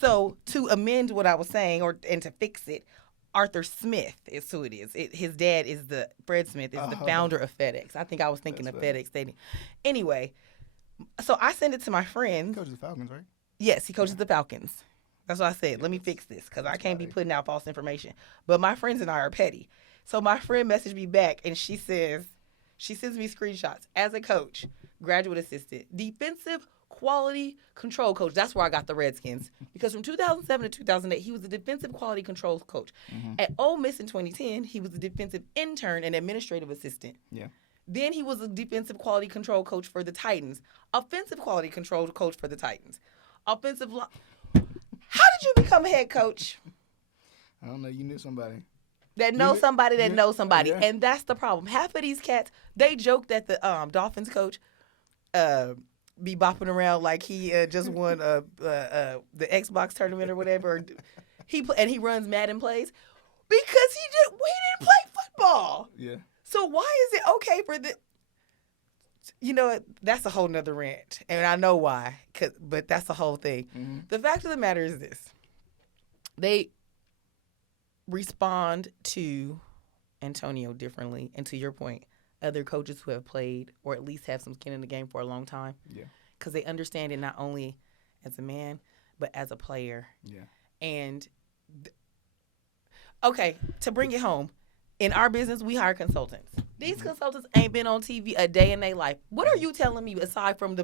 So to amend what I was saying, and to fix it, Arthur Smith is who it is. His dad is Fred Smith is the founder of FedEx. I think I was thinking of FedEx Stadium. Anyway, so I sent it to my friend. He coaches the Falcons, right? Yes, he coaches the Falcons. That's what I said. Let me fix this, because I can't be putting out false information. But my friends and I are petty. So my friend messaged me back, and she sends me screenshots. As a coach, graduate assistant, defensive quality control coach. That's where I got the Redskins, because from 2007 to 2008, he was the defensive quality control coach. Mm-hmm. At Ole Miss in 2010, he was the defensive intern and administrative assistant. Yeah. Then he was a defensive quality control coach for the Titans, offensive quality control coach for the Titans, How did you become a head coach? I don't know. You knew somebody. That knows somebody that knows somebody. Yeah. And that's the problem. Half of these cats, they joke that the Dolphins coach be bopping around like he just won the Xbox tournament or whatever. He runs Madden plays because we didn't play football. Yeah. So why is it okay for that's a whole nother rant, and I know why. But that's the whole thing. Mm-hmm. The fact of the matter is this: they respond to Antonio differently, and to your point, other coaches who have played or at least have some skin in the game for a long time. Yeah. Because they understand it not only as a man, but as a player. Yeah. And okay, to bring it home, in our business, we hire consultants. These consultants ain't been on TV a day in their life. What are you telling me aside from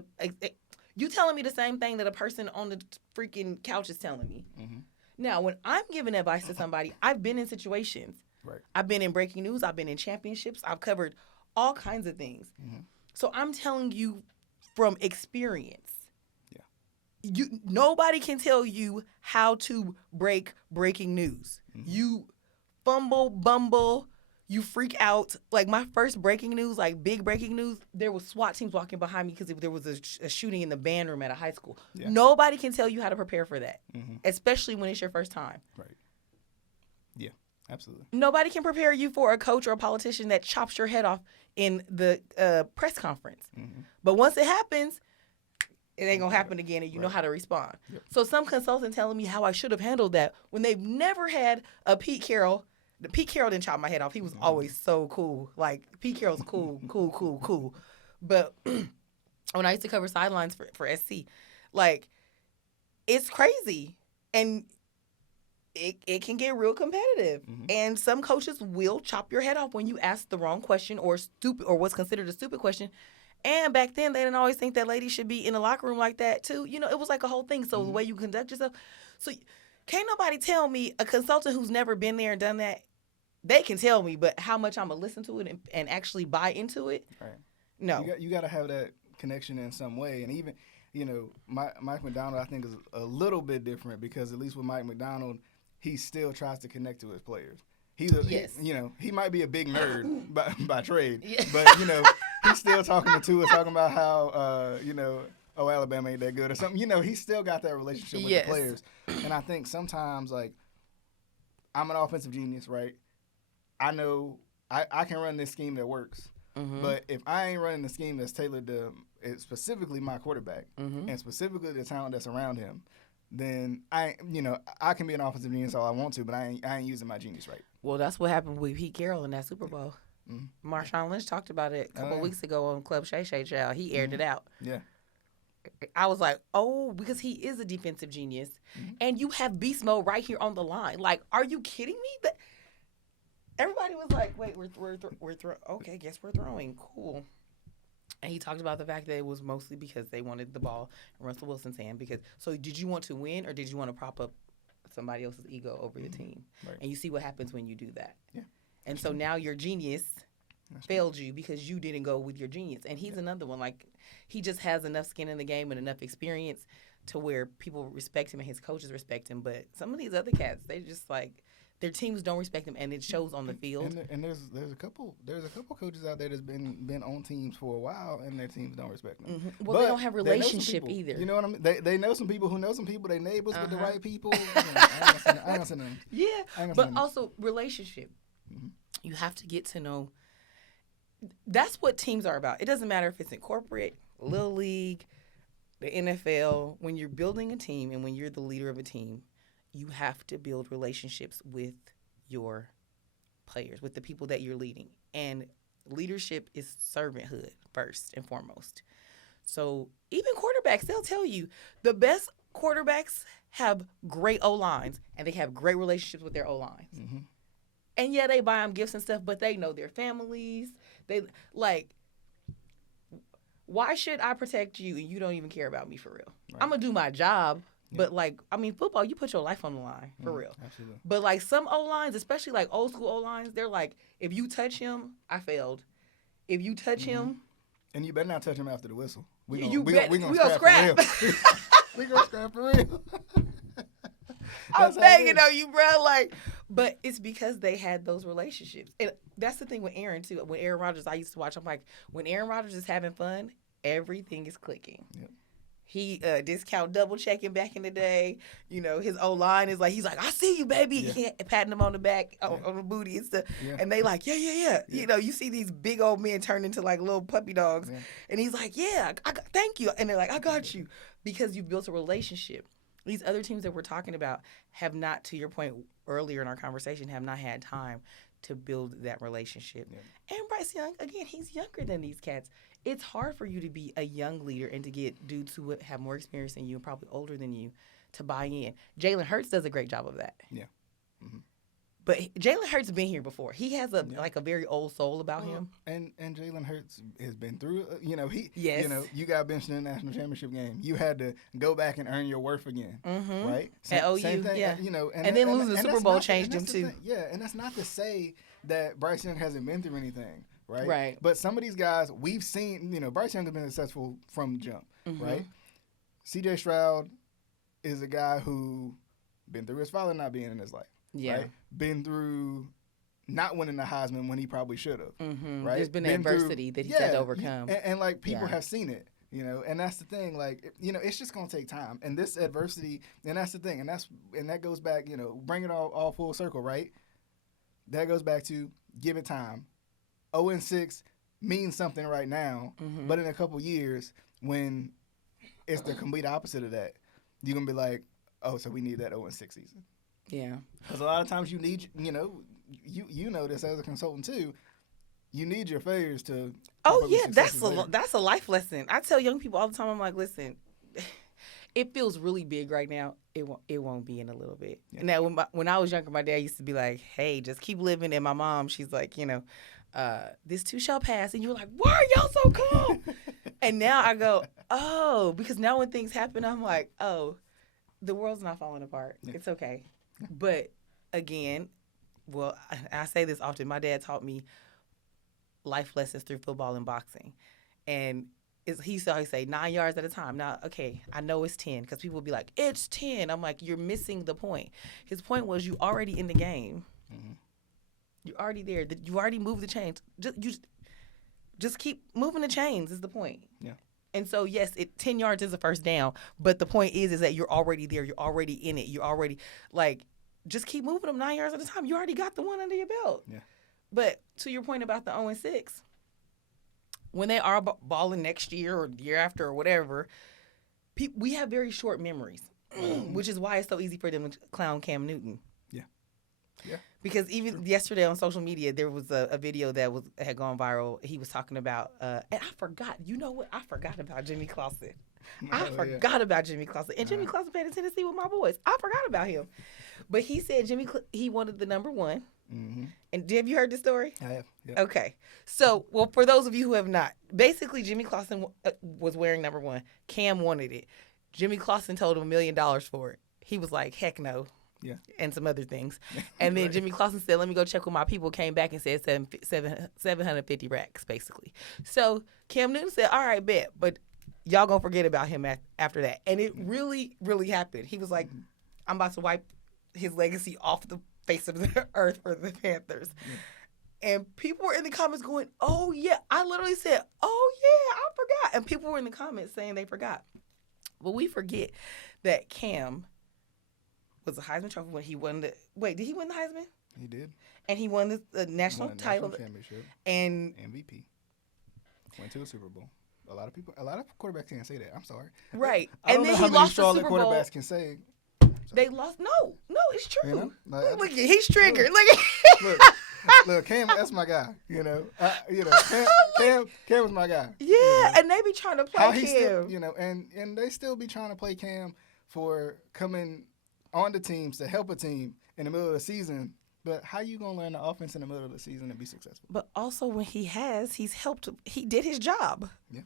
you telling me the same thing that a person on the freaking couch is telling me? Mm-hmm. Now, when I'm giving advice to somebody, I've been in situations. Right. I've been in breaking news. I've been in championships. I've covered all kinds of things. Mm-hmm. So I'm telling you from experience. Yeah. Nobody can tell you how to break breaking news. Mm-hmm. You fumble, bumble, you freak out. Like my first breaking news, like big breaking news, there was SWAT teams walking behind me because there was a shooting in the band room at a high school. Yeah. Nobody can tell you how to prepare for that, especially when it's your first time. Right. Yeah, absolutely. Nobody can prepare you for a coach or a politician that chops your head off in the press conference. Mm-hmm. But once it happens, it ain't going to happen again, and you know how to respond. Yep. So some consultant telling me how I should have handled that when they've never had a Pete Carroll. Pete Carroll didn't chop my head off. He was always so cool. Like, Pete Carroll's cool. But when I used to cover sidelines for SC, like, it's crazy. And it can get real competitive. Mm-hmm. And some coaches will chop your head off when you ask the wrong question or what's considered a stupid question. And back then, they didn't always think that ladies should be in the locker room like that, too. It was like a whole thing. So the way you conduct yourself. So can't nobody tell me, a consultant who's never been there and done that, they can tell me, but how much I'm going to listen to it and actually buy into it? Right. No. You got to have that connection in some way. And even, Mike McDonald, I think, is a little bit different because at least with Mike McDonald, he still tries to connect to his players. He might be a big nerd by trade, but, he's still talking to Tua, talking about how, Alabama ain't that good or something. He's still got that relationship with the players. And I think sometimes, like, I'm an offensive genius, right? I know I can run this scheme that works. But if I ain't running the scheme that's tailored to specifically my quarterback and specifically the talent that's around him, then I can be an offensive genius all I want to, but I ain't using my genius right. Well, that's what happened with Pete Carroll in that Super Bowl. Marshawn Lynch talked about it a couple of weeks ago on Club Shay Shay Child. He aired it out. Yeah. I was like, oh, because he is a defensive genius, and you have beast mode right here on the line. Like, are you kidding me? That everybody was like, wait, we're okay, guess we're throwing. Cool. And he talked about the fact that it was mostly because they wanted the ball in Russell Wilson's hand. So did you want to win or did you want to prop up somebody else's ego over the team? Right. And you see what happens when you do that. Yeah. And so now your genius failed you because you didn't go with your genius. And he's another one. Like, he just has enough skin in the game and enough experience to where people respect him and his coaches respect him. But some of these other cats, they just like, their teams don't respect them, and it shows on the field. And there's a couple coaches out there that's been on teams for a while, and their teams don't respect them. Well, but they don't have relationship either. You know what I mean? They know some people who know some people. They neighbors with the right people. I ain't gonna say them. Yeah, but also relationship. You have to get to know. That's what teams are about. It doesn't matter if it's in corporate, Little League, the NFL. When you're building a team and when you're the leader of a team, you have to build relationships with your players, with the people that you're leading. And leadership is servanthood first and foremost. So even quarterbacks, they'll tell you the best quarterbacks have great O-lines and they have great relationships with their O-lines. And yeah, they buy them gifts and stuff, but they know their families. They like, why should I protect you and you don't even care about me for real? Right. I'm going to do my job. But, like, I mean, football, you put your life on the line, for real. Absolutely. But, like, some O-lines, especially, like, old school O-lines, they're like, if you touch him, I failed. If you touch him. And you better not touch him after the whistle. We gonna scrap. We gonna scrap for real. I'm begging on you, bro. Like, but it's because they had those relationships. And that's the thing with Aaron, too. When Aaron Rodgers, I used to watch, I'm like, when Aaron Rodgers is having fun, everything is clicking. Yep. He discount double checking back in the day. You know, his O-line is like, he's like, I see you, baby. Yeah. He patting him on the back, on the booty and stuff. Yeah. And they like, yeah. You know, you see these big old men turn into like little puppy dogs. Yeah. And he's like, yeah, thank you. And they're like, I got you. Because you've built a relationship. These other teams that we're talking about have not, to your point earlier in our conversation, have not had time to build that relationship. Yeah. And Bryce Young, again, he's younger than these cats. It's hard for you to be a young leader and to get dudes who have more experience than you and probably older than you to buy in. Jalen Hurts does a great job of that. Yeah. But Jalen Hurts been here before. He has a very old soul about him. And Jalen Hurts has been through. You got benched in the national championship game. You had to go back and earn your worth again, right? At OU, same thing, yeah. And then losing the Super Bowl changed him too. And that's not to say that Bryce Young hasn't been through anything. Right? Right. But some of these guys, we've seen, Bryce Young has been successful from the jump, right? C.J. Stroud is a guy who been through his father not being in his life, right? Been through not winning the Heisman when he probably should have, right? There's been adversity that he's had to overcome. And like, people have seen it, and that's the thing. Like, it's just going to take time. And this adversity, and that's the thing. And that goes back, bring it all full circle, right? That goes back to give it time. 0-6 means something right now, but in a couple years, when it's the complete opposite of that, you're going to be like, oh, so we need that 0-6 season. Yeah. Because a lot of times you need, you know this as a consultant too, you need your failures to. Oh, yeah, that's a life lesson. I tell young people all the time, I'm like, listen, it feels really big right now. It won't be in a little bit. Yeah. Now, when I was younger, my dad used to be like, hey, just keep living. And my mom, she's like, this too shall pass. And you're like, why are y'all so calm? And now I go, oh, because now when things happen, I'm like, oh, the world's not falling apart. Yeah. It's okay. Yeah. But again, well, I say this often. My dad taught me life lessons through football and boxing. And he used to always say 9 yards at a time. Now, okay, I know it's 10 because people will be like, it's 10. I'm like, you're missing the point. His point was you already in the game. Mm-hmm. You're already there. You already moved the chains. Just keep moving the chains is the point. Yeah. And so, yes, 10 yards is a first down. But the point is that you're already there. You're already in it. You're already, just keep moving them 9 yards at a time. You already got the one under your belt. Yeah. But to your point about the 0-6, when they are balling next year or the year after or whatever, we have very short memories, which is why it's so easy for them to clown Cam Newton. Yeah. Yeah. Because even yesterday on social media, there was a video that had gone viral. He was talking about, and I forgot. You know what? I forgot about Jimmy Clausen. I forgot about Jimmy Clausen. And Jimmy Clausen played in Tennessee with my boys. I forgot about him. But he said he wanted the number one. Mm-hmm. And have you heard the story? I have. Yep. Okay. So, well, for those of you who have not, basically Jimmy Clausen was wearing number one. Cam wanted it. Jimmy Clausen told him $1 million for it. He was like, heck no. Yeah. And some other things. And then Jimmy Clausen said, let me go check with my people, came back and said 750 racks, basically. So Cam Newton said, all right, bet. But y'all going to forget about him after that. And it really, really happened. He was like, I'm about to wipe his legacy off the face of the earth for the Panthers. Yeah. And people were in the comments going, oh, yeah. I literally said, oh, yeah, I forgot. And people were in the comments saying they forgot. But we forget that Cam was a Heisman Trophy when he won the – wait, did he win the Heisman? He did. And he won the national title. National championship. And MVP. Went to a Super Bowl. A lot of quarterbacks can't say that. I'm sorry. Right. And then he lost the Super Bowl. Quarterbacks can say. They lost. No, it's true. You know? Look, he's triggered. Look, Cam, that's my guy. Cam was my guy. Yeah, and they be trying to play Cam. Still, and they still be trying to play Cam for coming on the teams to help a team in the middle of the season. But how you gonna learn the offense in the middle of the season and be successful? But also when he's helped. He did his job. Yeah.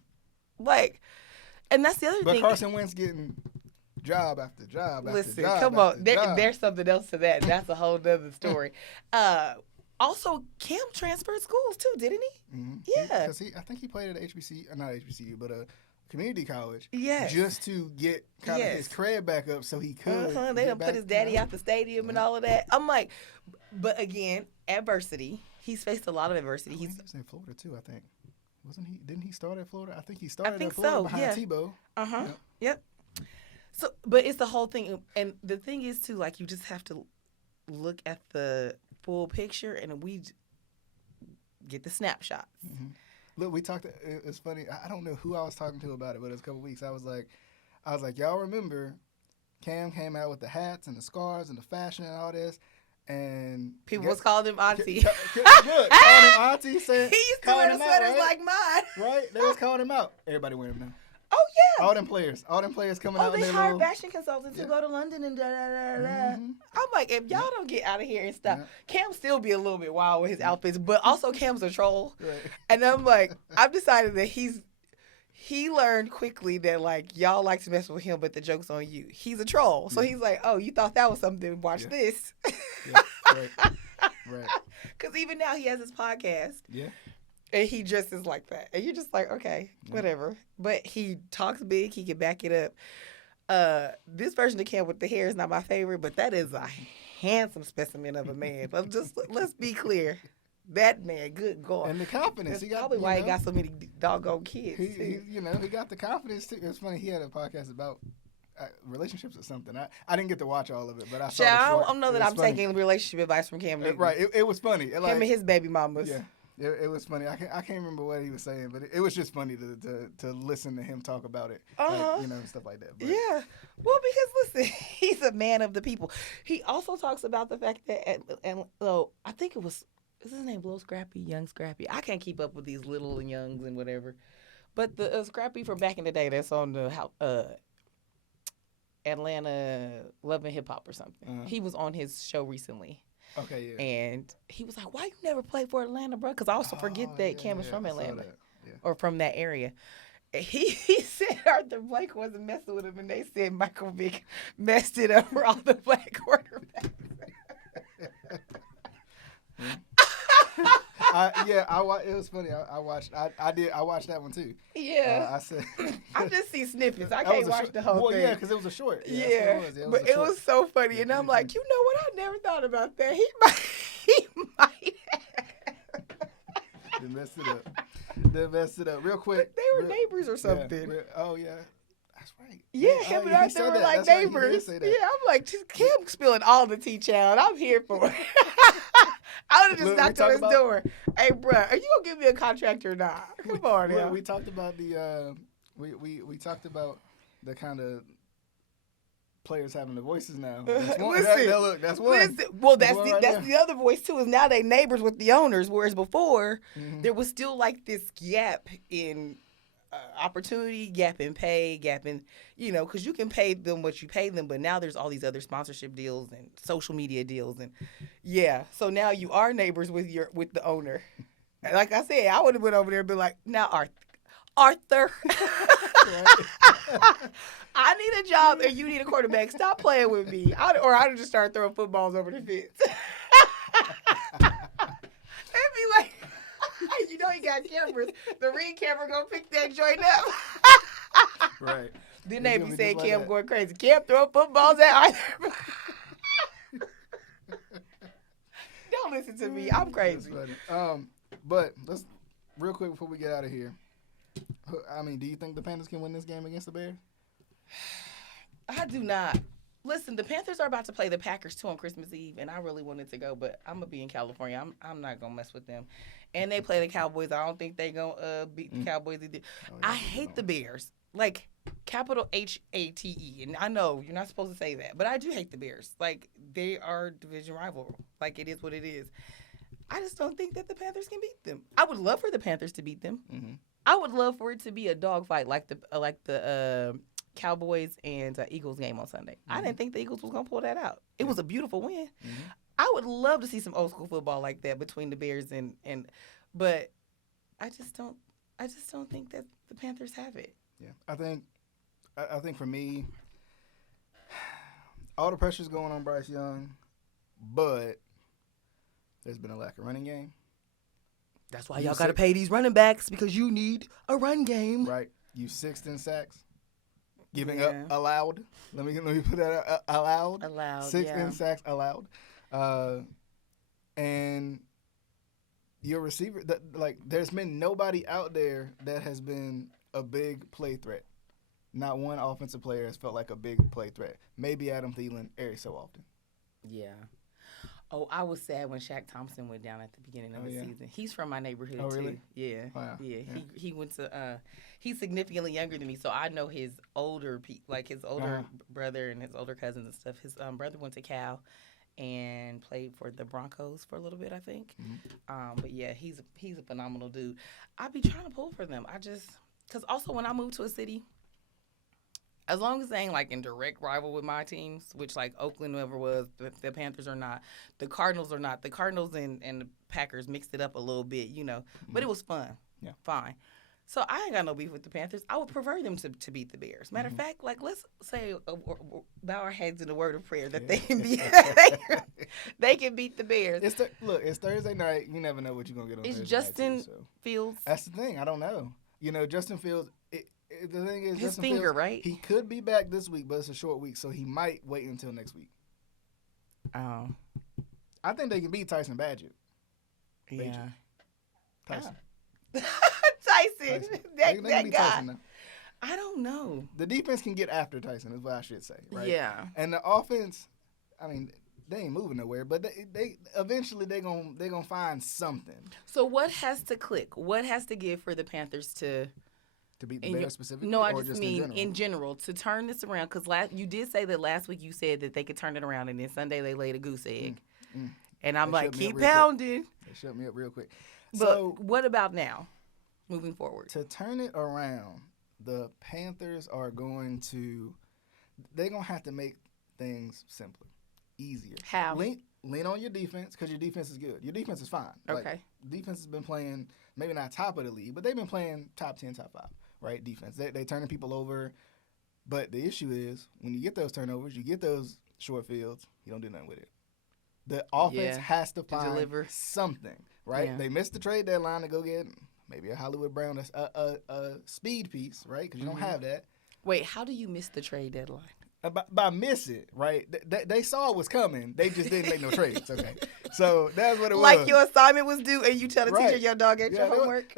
And that's the other thing. But Carson Wentz getting job after job after Listen, job. come on. Job. There's something else to that. That's a whole other story. Also, Cam transferred schools too, didn't he? Mm-hmm. Yeah. Because I think he played at not HBCU, but a community college. Yes. Just to get kind of his cred back up so he could. They done put his daddy out the stadium and all of that. I'm like, but again, adversity. He's faced a lot of adversity. He was in Florida too, I think. Wasn't he? Didn't he start at Florida? I think he started at Florida behind Tebow. Yep. So, but it's the whole thing, and the thing is too, you just have to look at the full picture, and we get the snapshots. Mm-hmm. Look, we talked. It's funny. I don't know who I was talking to about it, but it was a couple weeks. I was like, y'all remember, Cam came out with the hats and the scarves and the fashion and all this, and people was calling him auntie. Good, calling him auntie. Saying he used to wear sweaters like mine. Right? They was calling him out. Everybody wearing them now. Oh yeah. All them players coming out. Oh, they hired fashion consultants to go to London and da da da da. Mm-hmm. I'm like, if y'all don't get out of here and stuff, Cam still be a little bit wild with his outfits, but also Cam's a troll. Right. And I'm like, I've decided that he learned quickly that y'all like to mess with him, but the joke's on you. He's a troll, so he's like, oh, you thought that was something? Watch this. Right. Because even now he has his podcast. Yeah. And he dresses like that. And you're just like, okay, whatever. But he talks big. He can back it up. This version of Cam with the hair is not my favorite, but that is a handsome specimen of a man. Let's be clear. That man, good God. And the confidence. That's probably why he got so many doggone kids. He got the confidence, too. It's funny. He had a podcast about relationships or something. I didn't get to watch all of it, but I saw I don't know that I'm taking relationship advice from Cam Newton. Right. It was funny. Him and his baby mamas. Yeah. It was funny. I can't remember what he was saying, but it was just funny to listen to him talk about it, stuff like that. But. Yeah. Well, because listen, he's a man of the people. He also talks about the fact that, I think is his name Little Scrappy, Young Scrappy? I can't keep up with these little and youngs and whatever, but the Scrappy from back in the day that's on the Atlanta Love and Hip Hop or something. He was on his show recently. Okay, yeah. And he was like, why you never play for Atlanta, bro? Because I also forget that Cam is from Atlanta or from that area. He said Arthur Blank wasn't messing with him, and they said Michael Vick messed it up for all the black quarterbacks. It was funny. I watched that one too. Yeah. I said I just see snippets. I can't watch the whole thing. Well, yeah, because it was a short. Yeah, but it was so funny, and I'm like, you know what? I never thought about that. He might. They messed it up real quick. But they were neighbors or something. Oh yeah. That's right. Yeah, him and Arthur were like neighbors. Yeah, I'm like, Cam spilling all the tea, child. I'm here for it. I would have just Look, knocked on his door. Hey, bro, are you gonna give me a contract or not? Come on, now. We talked about the we talked about the kind of players having the voices now. That's one. That's one. Listen, well, that's right the other voice too. Is now they neighbors with the owners, whereas before there was still like this gap in opportunity, gap in pay, gap in because you can pay them what you pay them, but now there's all these other sponsorship deals and social media deals, and so now you are neighbors with the owner. Like I said, I would have went over there and been like, now Arthur. I need a job and you need a quarterback. Stop playing with me. I'd just start throwing footballs over the fence. It'd be like, you got cameras. The Ring camera gonna pick that joint up. Right. Then they be saying Cam going crazy. Cam throwing footballs at Arthur. Don't listen to me. I'm crazy. But let's real quick before we get out of here. I mean, do you think the Panthers can win this game against the Bears? I do not. Listen, the Panthers are about to play the Packers too on Christmas Eve, and I really wanted to go, but I'm gonna be in California. I'm not gonna mess with them. And they play the Cowboys. I don't think they gonna beat the Cowboys. I hate the Bears, like capital HATE. And I know you're not supposed to say that, but I do hate the Bears. Like they are division rival. Like it is what it is. I just don't think that the Panthers can beat them. I would love for the Panthers to beat them. Mm-hmm. I would love for it to be a dogfight like the Cowboys and Eagles game on Sunday. Mm-hmm. I didn't think the Eagles was gonna pull that out. It was a beautiful win. Mm-hmm. I would love to see some old school football like that between the Bears but I just don't think that the Panthers have it. Yeah, I think for me, all the pressure's going on Bryce Young, but there's been a lack of running game. That's why y'all got to pay these running backs because you need a run game. Right. You 6th in sacks. Giving up allowed. Let me put that out. Allowed. 6th in sacks allowed. And your receiver, there's been nobody out there that has been a big play threat. Not one offensive player has felt like a big play threat. Maybe Adam Thielen every so often. Yeah. Oh, I was sad when Shaq Thompson went down at the beginning of the season. He's from my neighborhood really? too. Yeah. Wow. Yeah. He went to he's significantly younger than me, so I know his older brother and his older cousins and stuff. His brother went to Cal and played for the Broncos for a little bit, I think. Mm-hmm. But yeah, he's a phenomenal dude. I'd be trying to pull for them. Because also when I moved to a city, as long as they ain't like in direct rival with my teams, which like Oakland never was, the Panthers are not, the Cardinals are not. The Cardinals and the Packers mixed it up a little bit, but it was fun. Yeah. Fine. So I ain't got no beef with the Panthers. I would prefer them to beat the Bears. Matter of fact, like let's say bow our heads in a word of prayer that they can they can beat the Bears. It's Thursday night. You never know what you're gonna get on Thursday Justin night too, so. Fields. That's the thing. I don't know. Justin Fields. The thing is, his Justin finger, Fields, right? He could be back this week, but it's a short week, so he might wait until next week. Oh. I think they can beat Tyson Badgett. Yeah. Tyson. Tyson. That guy. Tyson, I don't know. The defense can get after Tyson, is what I should say, right? Yeah. And the offense, I mean, they ain't moving nowhere, but they eventually they're gonna find something. So what has to click? What has to give for the Panthers to beat the Bears specifically? No, I just mean in general to turn this around. Because you did say that last week. You said that they could turn it around, and then Sunday they laid a goose egg. And I'm like, keep pounding. They shut me up real quick. But so, what about now, moving forward? To turn it around, the Panthers are going to have to make things simpler, easier. How? Lean on your defense because your defense is good. Your defense is fine. Okay. Defense has been playing maybe not top of the league, but they've been playing top 10, top 5. Right, defense. They turning people over, but the issue is when you get those turnovers, you get those short fields, you don't do nothing with it. The offense has to find something, right? Yeah. They missed the trade deadline to go get maybe a Hollywood Brown, a speed piece, right? Because you don't have that. Wait, how do you miss the trade deadline? By miss it, right? They saw it was coming. They just didn't make no trades. Okay, so that's what it was. Like your assignment was due, and you tell the teacher your dog ate your homework.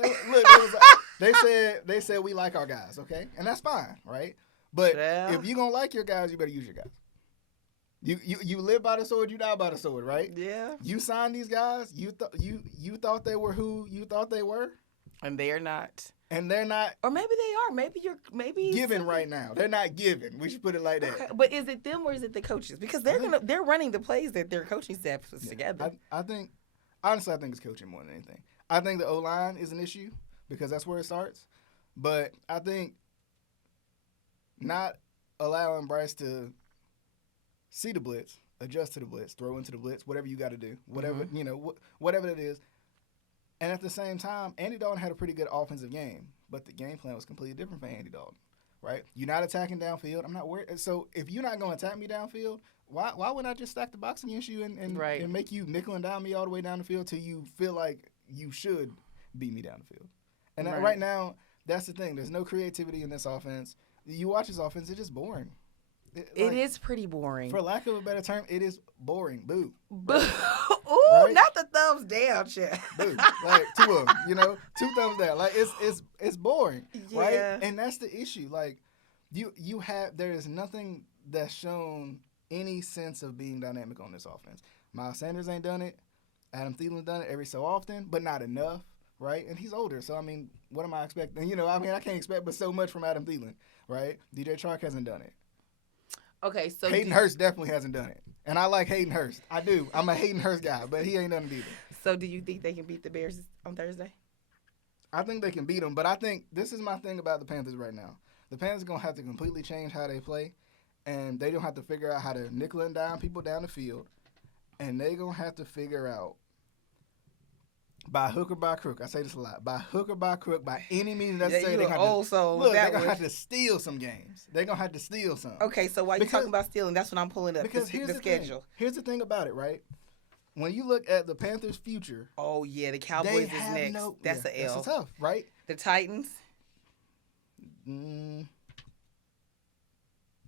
They said we like our guys, okay, and that's fine, right? But if you gonna like your guys, you better use your guys. You live by the sword, you die by the sword, right? Yeah. You signed these guys. You thought they were who you thought they were, and they're not. And they're not. Or maybe they are. Maybe giving right now. They're not giving. We should put it like that. Okay. But is it them or is it the coaches? Because they're running the plays that their coaching staff puts together. I think honestly, I think it's coaching more than anything. I think the O-line is an issue because that's where it starts. But I think not allowing Bryce to see the blitz, adjust to the blitz, throw into the blitz, whatever you got to do, whatever whatever it is. And at the same time, Andy Dalton had a pretty good offensive game, but the game plan was completely different for Andy Dalton, right? You're not attacking downfield. I'm not worried. So if you're not going to attack me downfield, why wouldn't I just stack the box against you and make you nickel and dime me all the way down the field till you feel like you should beat me down the field? And right now, that's the thing. There's no creativity in this offense. You watch this offense, it's just boring. It is pretty boring. For lack of a better term, it is boring. Boo. Boo. Ooh, right? Not the thumbs down, Chad. Boo. Like, two of them, 2 thumbs down. Like, it's boring, right? And that's the issue. Like, there is nothing that's shown any sense of being dynamic on this offense. Miles Sanders ain't done it. Adam Thielen done it every so often, but not enough, right? And he's older, so, I mean, what am I expecting? I can't expect but so much from Adam Thielen, right? DJ Chark hasn't done it. Okay, so Hayden Hurst definitely hasn't done it. And I like Hayden Hurst. I do. I'm a Hayden Hurst guy, but he ain't done it either. So do you think they can beat the Bears on Thursday? I think they can beat them, but I think this is my thing about the Panthers right now. The Panthers are going to have to completely change how they play, and they're going to have to figure out how to nickel and dime people down the field, and they're going to have to figure out by hook or by crook. I say this a lot. By hook or by crook, by any means necessary. They're going to have to steal some games. They're going to have to steal some. Okay, so while you're talking about stealing, that's what I'm pulling up. Because here's the schedule. Here's the thing about it, right? When you look at the Panthers' future. Oh, yeah, the Cowboys is next. That's an L. That's tough, right? The Titans.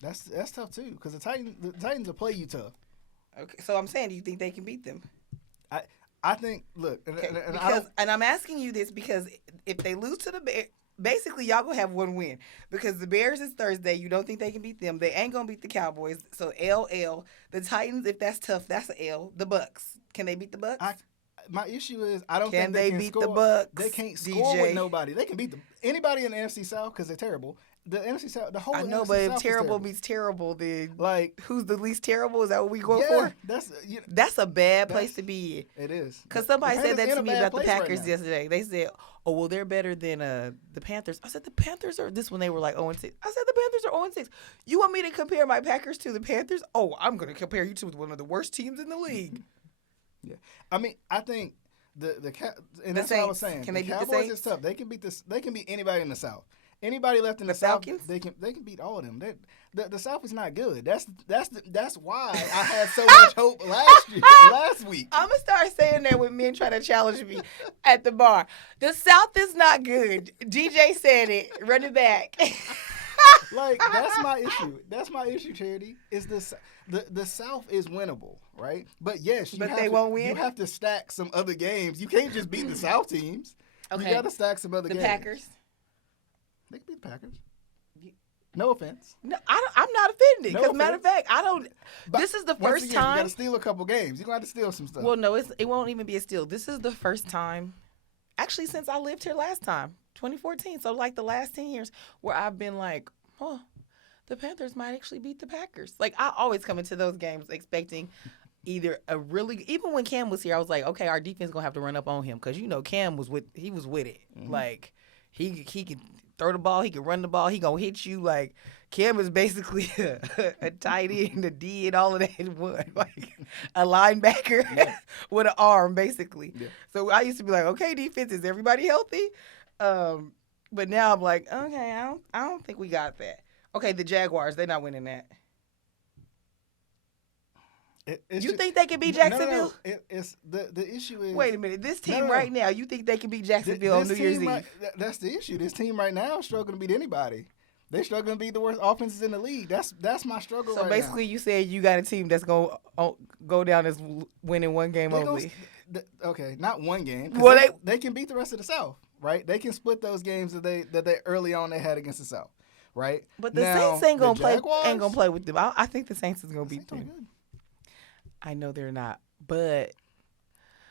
That's tough, too, because the Titans will play you tough. Okay, so I'm saying, do you think they can beat them? I think, look, and I'm asking you this because if they lose to the Bears, basically y'all gonna have one win because the Bears is Thursday. You don't think they can beat them? They ain't gonna beat the Cowboys. So LL. The Titans, if that's tough, that's an L. The Bucks, can they beat the Bucks? My issue is I don't think they can beat score. the Bucks. They can't score with nobody. They can beat anybody in the NFC South because they're terrible. The NFC South, the whole NFC South. I know, but if terrible meets terrible, then like who's the least terrible? Is that what we going for? That's a bad place to be in. It is. Because somebody said that to me about the Packers yesterday. They said, "Oh, well, they're better than the Panthers." I said, "The Panthers are this when they were like 0-6." I said, "The Panthers are 0-6." You want me to compare my Packers to the Panthers? Oh, I'm going to compare you to one of the worst teams in the league. Yeah, I mean, I think and that's Saints. what I was saying. Can they beat the Cowboys Saints? is tough. They can beat this. They can beat anybody in the South. Anybody left in the South, Falcons? they can beat all of them. The South is not good. That's why I had so much hope last week. I'm gonna start saying that when men try to challenge me at the bar. The South is not good. DJ said it. Run it back. Like that's my issue. That's my issue, Charity. Is the South is winnable, right? But yes, they won't win. You have to stack some other games. You can't just beat the South teams. Okay. You got to stack some other games. The Packers. They can beat the Packers. No offense. No, I'm not offended. Because matter of fact, But this is the first time. You got to steal a couple games. You're going to have to steal some stuff. Well, no, it won't even be a steal. This is the first time, actually, since I lived here last time, 2014. So, like the last 10 years, where I've been like, oh, the Panthers might actually beat the Packers. Like, I always come into those games expecting either even when Cam was here, I was like, okay, our defense going to have to run up on him. Because, Cam was with it. Mm-hmm. Like, he could throw the ball, he can run the ball, he gonna hit you. Like, Cam is basically a tight end, a D, and all of that in one. Like, a linebacker with an arm, basically. Yeah. So I used to be like, okay, defense, is everybody healthy? But now I'm like, okay, I don't think we got that. Okay, the Jaguars, they're not winning that. You think they can beat Jacksonville? No. It's the issue is. Wait a minute. This team right now, you think they can beat Jacksonville on New Year's Eve? That's the issue. This team right now is struggling to beat anybody. They're struggling to beat the worst offenses in the league. That's my struggle. So right basically, now. You said you got a team that's going to go down as winning one game only. Okay, not one game. Well, they can beat the rest of the South, right? They can split those games that they early on they had against the South, right? But the Saints ain't gonna play with them. I think the Saints is gonna beat them. I know they're not, but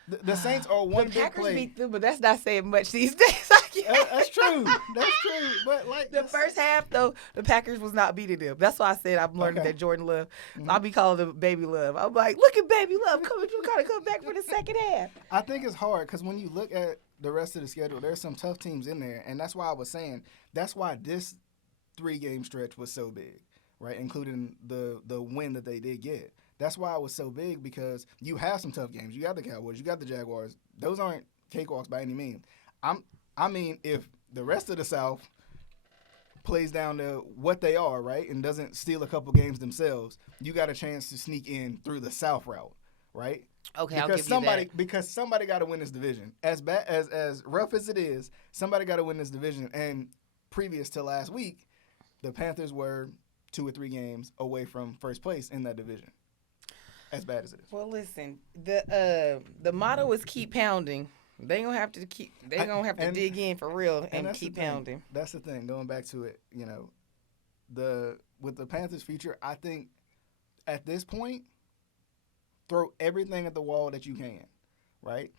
The Saints are one the big Packers play. beat them, but that's not saying much these days. That's true. That's true. But like The first half, though, the Packers was not beating them. That's why I said I'm learning Okay. that Jordan Love. I'll be calling him Baby Love. I'm like, look at Baby Love coming. You gotta come back for the second half. I think it's hard because when you look at the rest of the schedule, there's some tough teams in there, and that's why I was saying that's why this 3-game stretch was so big, right? Including the win that they did get. That's why it was so big because you have some tough games. You got the Cowboys, you got the Jaguars. Those aren't cakewalks by any means. I mean, if the rest of the South plays down to what they are, right, and doesn't steal a couple games themselves, you got a chance to sneak in through the South route, right? Okay, Because I'll give somebody, you that. because somebody got to win this division. As bad as rough as it is, somebody got to win this division. And previous to last week, the Panthers were 2 or 3 games away from first place in that division. As bad as it is. Well, listen, the motto is keep pounding. They gonna have to keep. They gonna have to dig in for real and that's keep the thing. pounding. That's the thing. Going back to it, with the Panthers' future, I think at this point, throw everything at the wall that you can, right?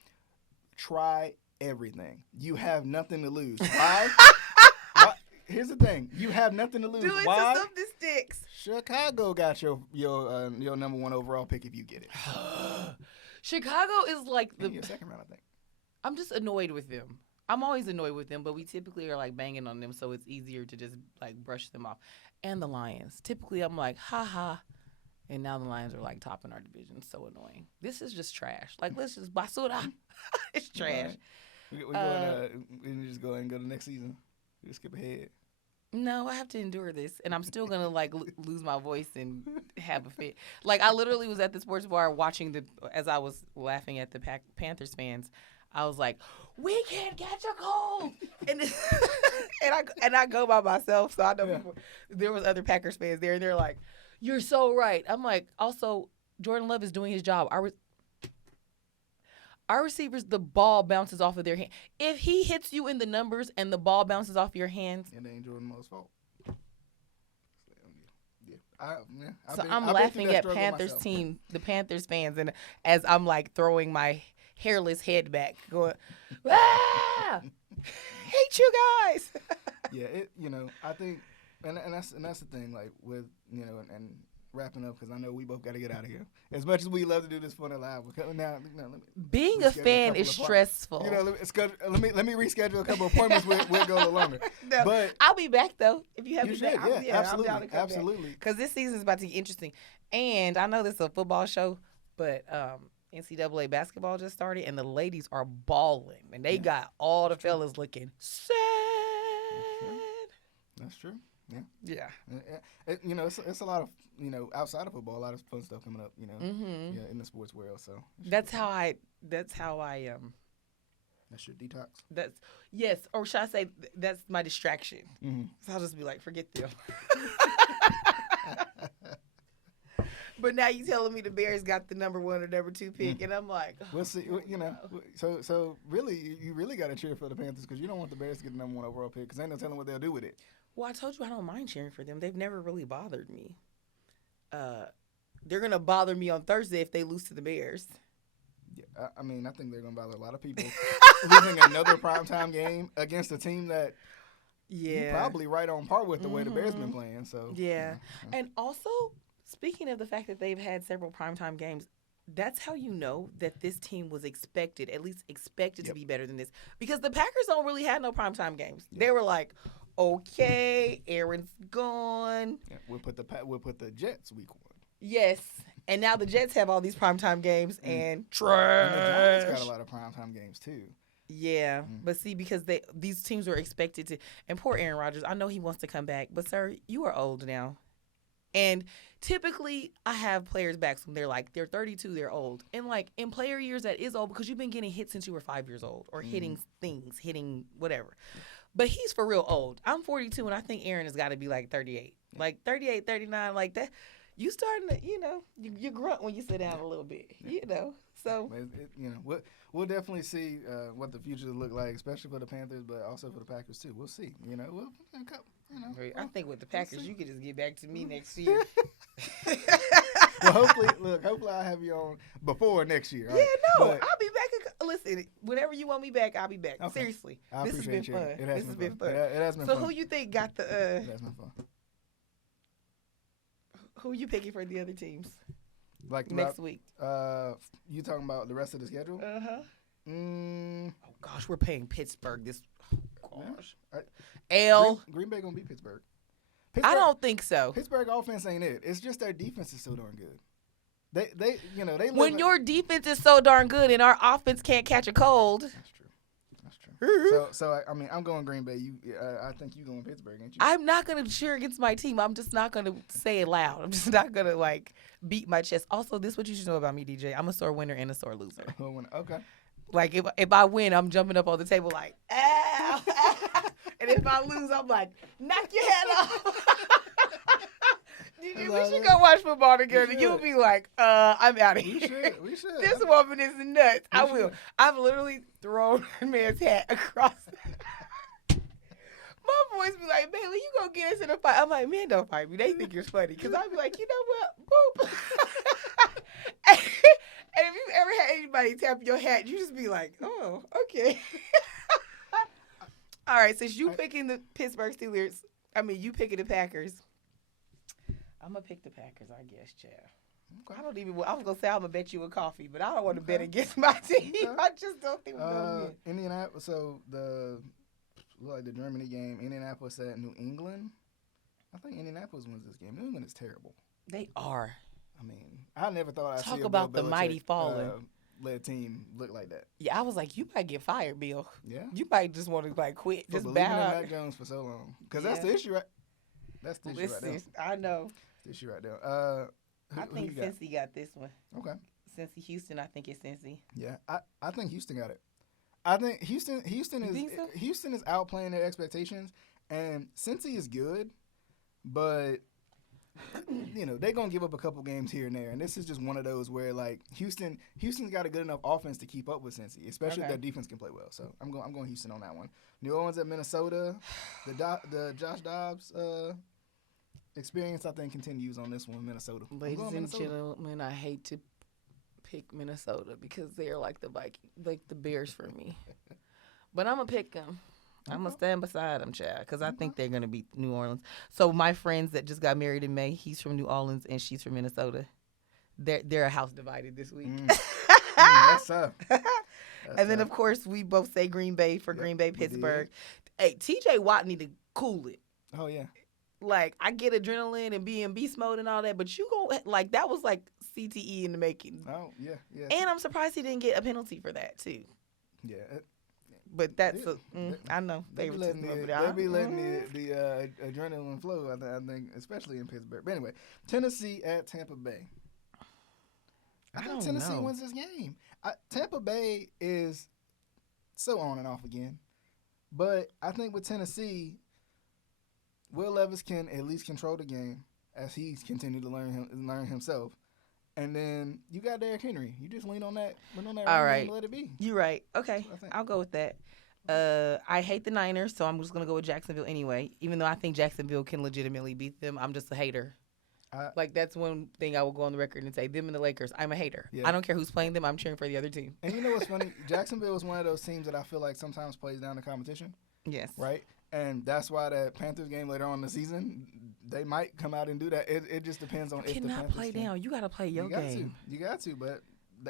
Try everything. You have nothing to lose. Why? Here's the thing. You have nothing to lose. Do it Why? to something sticks. Chicago got your number 1 overall pick if you get it. Chicago is like In your second round, I think. I'm just annoyed with them. I'm always annoyed with them, but we typically are like banging on them, so it's easier to just like brush them off. And the Lions. Typically, I'm like, ha ha. And now the Lions are like topping our division. So annoying. This is just trash. Like, let's just basura. It's trash. We just go ahead and go to next season. We just skip ahead. No, I have to endure this, and I'm still gonna like lose my voice and have a fit. Like I literally was at the sports bar watching as I was laughing at the Panthers fans. I was like, "We can't catch a cold," and I go by myself, so I know people, there was other Packers fans there, and they're like, "You're so right." I'm like, also Jordan Love is doing his job. Our receivers, the ball bounces off of their hand. If he hits you in the numbers and the ball bounces off your hands, it ain't Jordan Love's fault. I'm laughing at Panthers team, the Panthers fans, and as I'm like throwing my hairless head back, going, ah, hate you guys. Yeah, I think, and that's the thing, like with and wrapping up because I know we both got to get out of here. As much as we love to do this for the live, being a fan is stressful. Let me reschedule a couple appointments. We'll go a little longer. No, but I'll be back though if you have me should, back. absolutely, I'm down to come absolutely. Because this season is about to get interesting, and I know this is a football show, but NCAA basketball just started, and the ladies are balling, and they got all the fellas looking sad. That's true. Yeah. Yeah. It's a lot of outside of football, a lot of fun stuff coming up. In the sports world. So that's how I That's your detox. Yes, or should I say that's my distraction. Mm-hmm. So I'll just be like, forget them. But now you telling me the Bears got the number 1 or number 2 pick, and I'm like, we'll see. So really, you really got to cheer for the Panthers because you don't want the Bears to get the number 1 overall pick because ain't no telling what they'll do with it. Well, I told you I don't mind cheering for them. They've never really bothered me. They're gonna bother me on Thursday if they lose to the Bears. Yeah, I mean, I think they're gonna bother a lot of people. Losing another primetime game against a team that you're probably right on par with the way the Bears been playing. So And also speaking of the fact that they've had several primetime games, that's how you know that this team was expected to be better than this. Because the Packers don't really have no primetime games. They were like, okay, Aaron's gone. Yeah, we'll put the Jets week 1. Yes. And now the Jets have all these primetime games and trash. And the Giants got a lot of primetime games too. Yeah. But see, because these teams were expected to, and poor Aaron Rodgers, I know he wants to come back, but sir, you are old now. And typically, I have players back when they're 32, they're old. And like in player years, that is old because you've been getting hit since you were 5 years old or hitting whatever. But he's for real old. I'm 42, and I think Aaron has got to be like 38. Like 38, 39, like that. You starting to, you grunt when you sit down a little bit, So we'll definitely see what the future will look like, especially for the Panthers, but also for the Packers too. We'll see. I think with the Packers, you could just get back to me next year. Well, hopefully I'll have you on before next year. Yeah, Right? no, But, I'll be back. Listen, whenever you want me back, I'll be back. Okay. Seriously, I this has been appreciate you. fun. It has This has been been fun. fun. It has been So fun. who you think got the? It has been fun. Who you picking for the other teams Like next week? You talking about the rest of the schedule? Oh gosh, we're paying Pittsburgh this. Oh, gosh. Yeah. Green Bay gonna beat Pittsburgh. I don't think so. Pittsburgh offense ain't it. It's just their defense is so darn good. They When your defense is so darn good and our offense can't catch a cold. That's true. So I mean, I'm going Green Bay. I think you going Pittsburgh, ain't you? I'm not gonna cheer against my team. I'm just not gonna say it loud. I'm just not gonna like beat my chest. Also, this is what you should know about me, DJ. I'm a sore winner and a sore loser. Okay. Like if I win, I'm jumping up on the table like, ow, and if I lose, I'm like, knock your head off. DJ, we should go watch football together. You'll be like, I'm out of here. We should. This woman is nuts. I will. I've literally thrown a man's hat across. My boys be like, Bailey, you gonna get us in a fight. I'm like, man, don't fight me. They think you're funny. Because I be like, you know what? Boop. And if you ever had anybody tap your hat, you just be like, oh, okay. All right, since you picking the Pittsburgh Steelers, you picking the Packers. I'm going to pick the Packers, I guess, Chad. Okay. I was going to say I'm going to bet you a coffee, but I don't want to bet against my team. Okay. I just don't think we're going to win. Indianapolis, so the Germany game, Indianapolis at New England. I think Indianapolis wins this game. New England is terrible. They are. I never thought I'd see Talk about the mighty fallen. Led team look like that. Yeah, I was like, you might get fired, Bill. Yeah. You might just want to quit. For just bow out. Mac Jones for so long. Because that's the issue, right? That's the issue right there. I know. That's the issue right there. I think Cincy got this one. Okay. Cincy, Houston, I think it's Cincy. Yeah, I think Houston got it. I think Houston is outplaying their expectations, and Cincy is good, but they're gonna give up a couple games here and there, and this is just one of those where like Houston's got a good enough offense to keep up with Cincy, especially if their defense can play well. So I'm going Houston on that one. New Orleans at Minnesota, the Josh Dobbs experience I think continues on this one. Minnesota. Ladies and gentlemen, I hate to pick Minnesota because they're like the Vikings, like the Bears for me, but I'm gonna pick them. I'm going to stand beside them, Chad, because I think they're going to beat New Orleans. So my friends that just got married in May, he's from New Orleans and she's from Minnesota. They're a house divided this week. That's tough. And then, of course, we both say Green Bay for Green Bay, Pittsburgh. Hey, TJ Watt need to cool it. Oh, yeah. Like, I get adrenaline and be in beast mode and all that, but you go, like, that was like CTE in the making. Oh, yeah. And I'm surprised he didn't get a penalty for that, too. Yeah. But that's I know they be letting the adrenaline flow. I think, especially in Pittsburgh. But anyway, Tennessee at Tampa Bay. I think Tennessee wins this game. Tampa Bay is so on and off again, but I think with Tennessee, Will Levis can at least control the game as he's continued to learn himself. And then you got Derrick Henry. You just lean on that. All right. And let it be. You're right. Okay. I'll go with that. I hate the Niners, so I'm just going to go with Jacksonville anyway. Even though I think Jacksonville can legitimately beat them, I'm just a hater. That's one thing I will go on the record and say. Them and the Lakers, I'm a hater. Yeah. I don't care who's playing them. I'm cheering for the other team. And you know what's funny? Jacksonville is one of those teams that I feel like sometimes plays down the competition. Yes. Right? And that's why that Panthers game later on in the season, they might come out and do that. It just depends on if the Panthers cannot play down. You got to play your game. You got to, but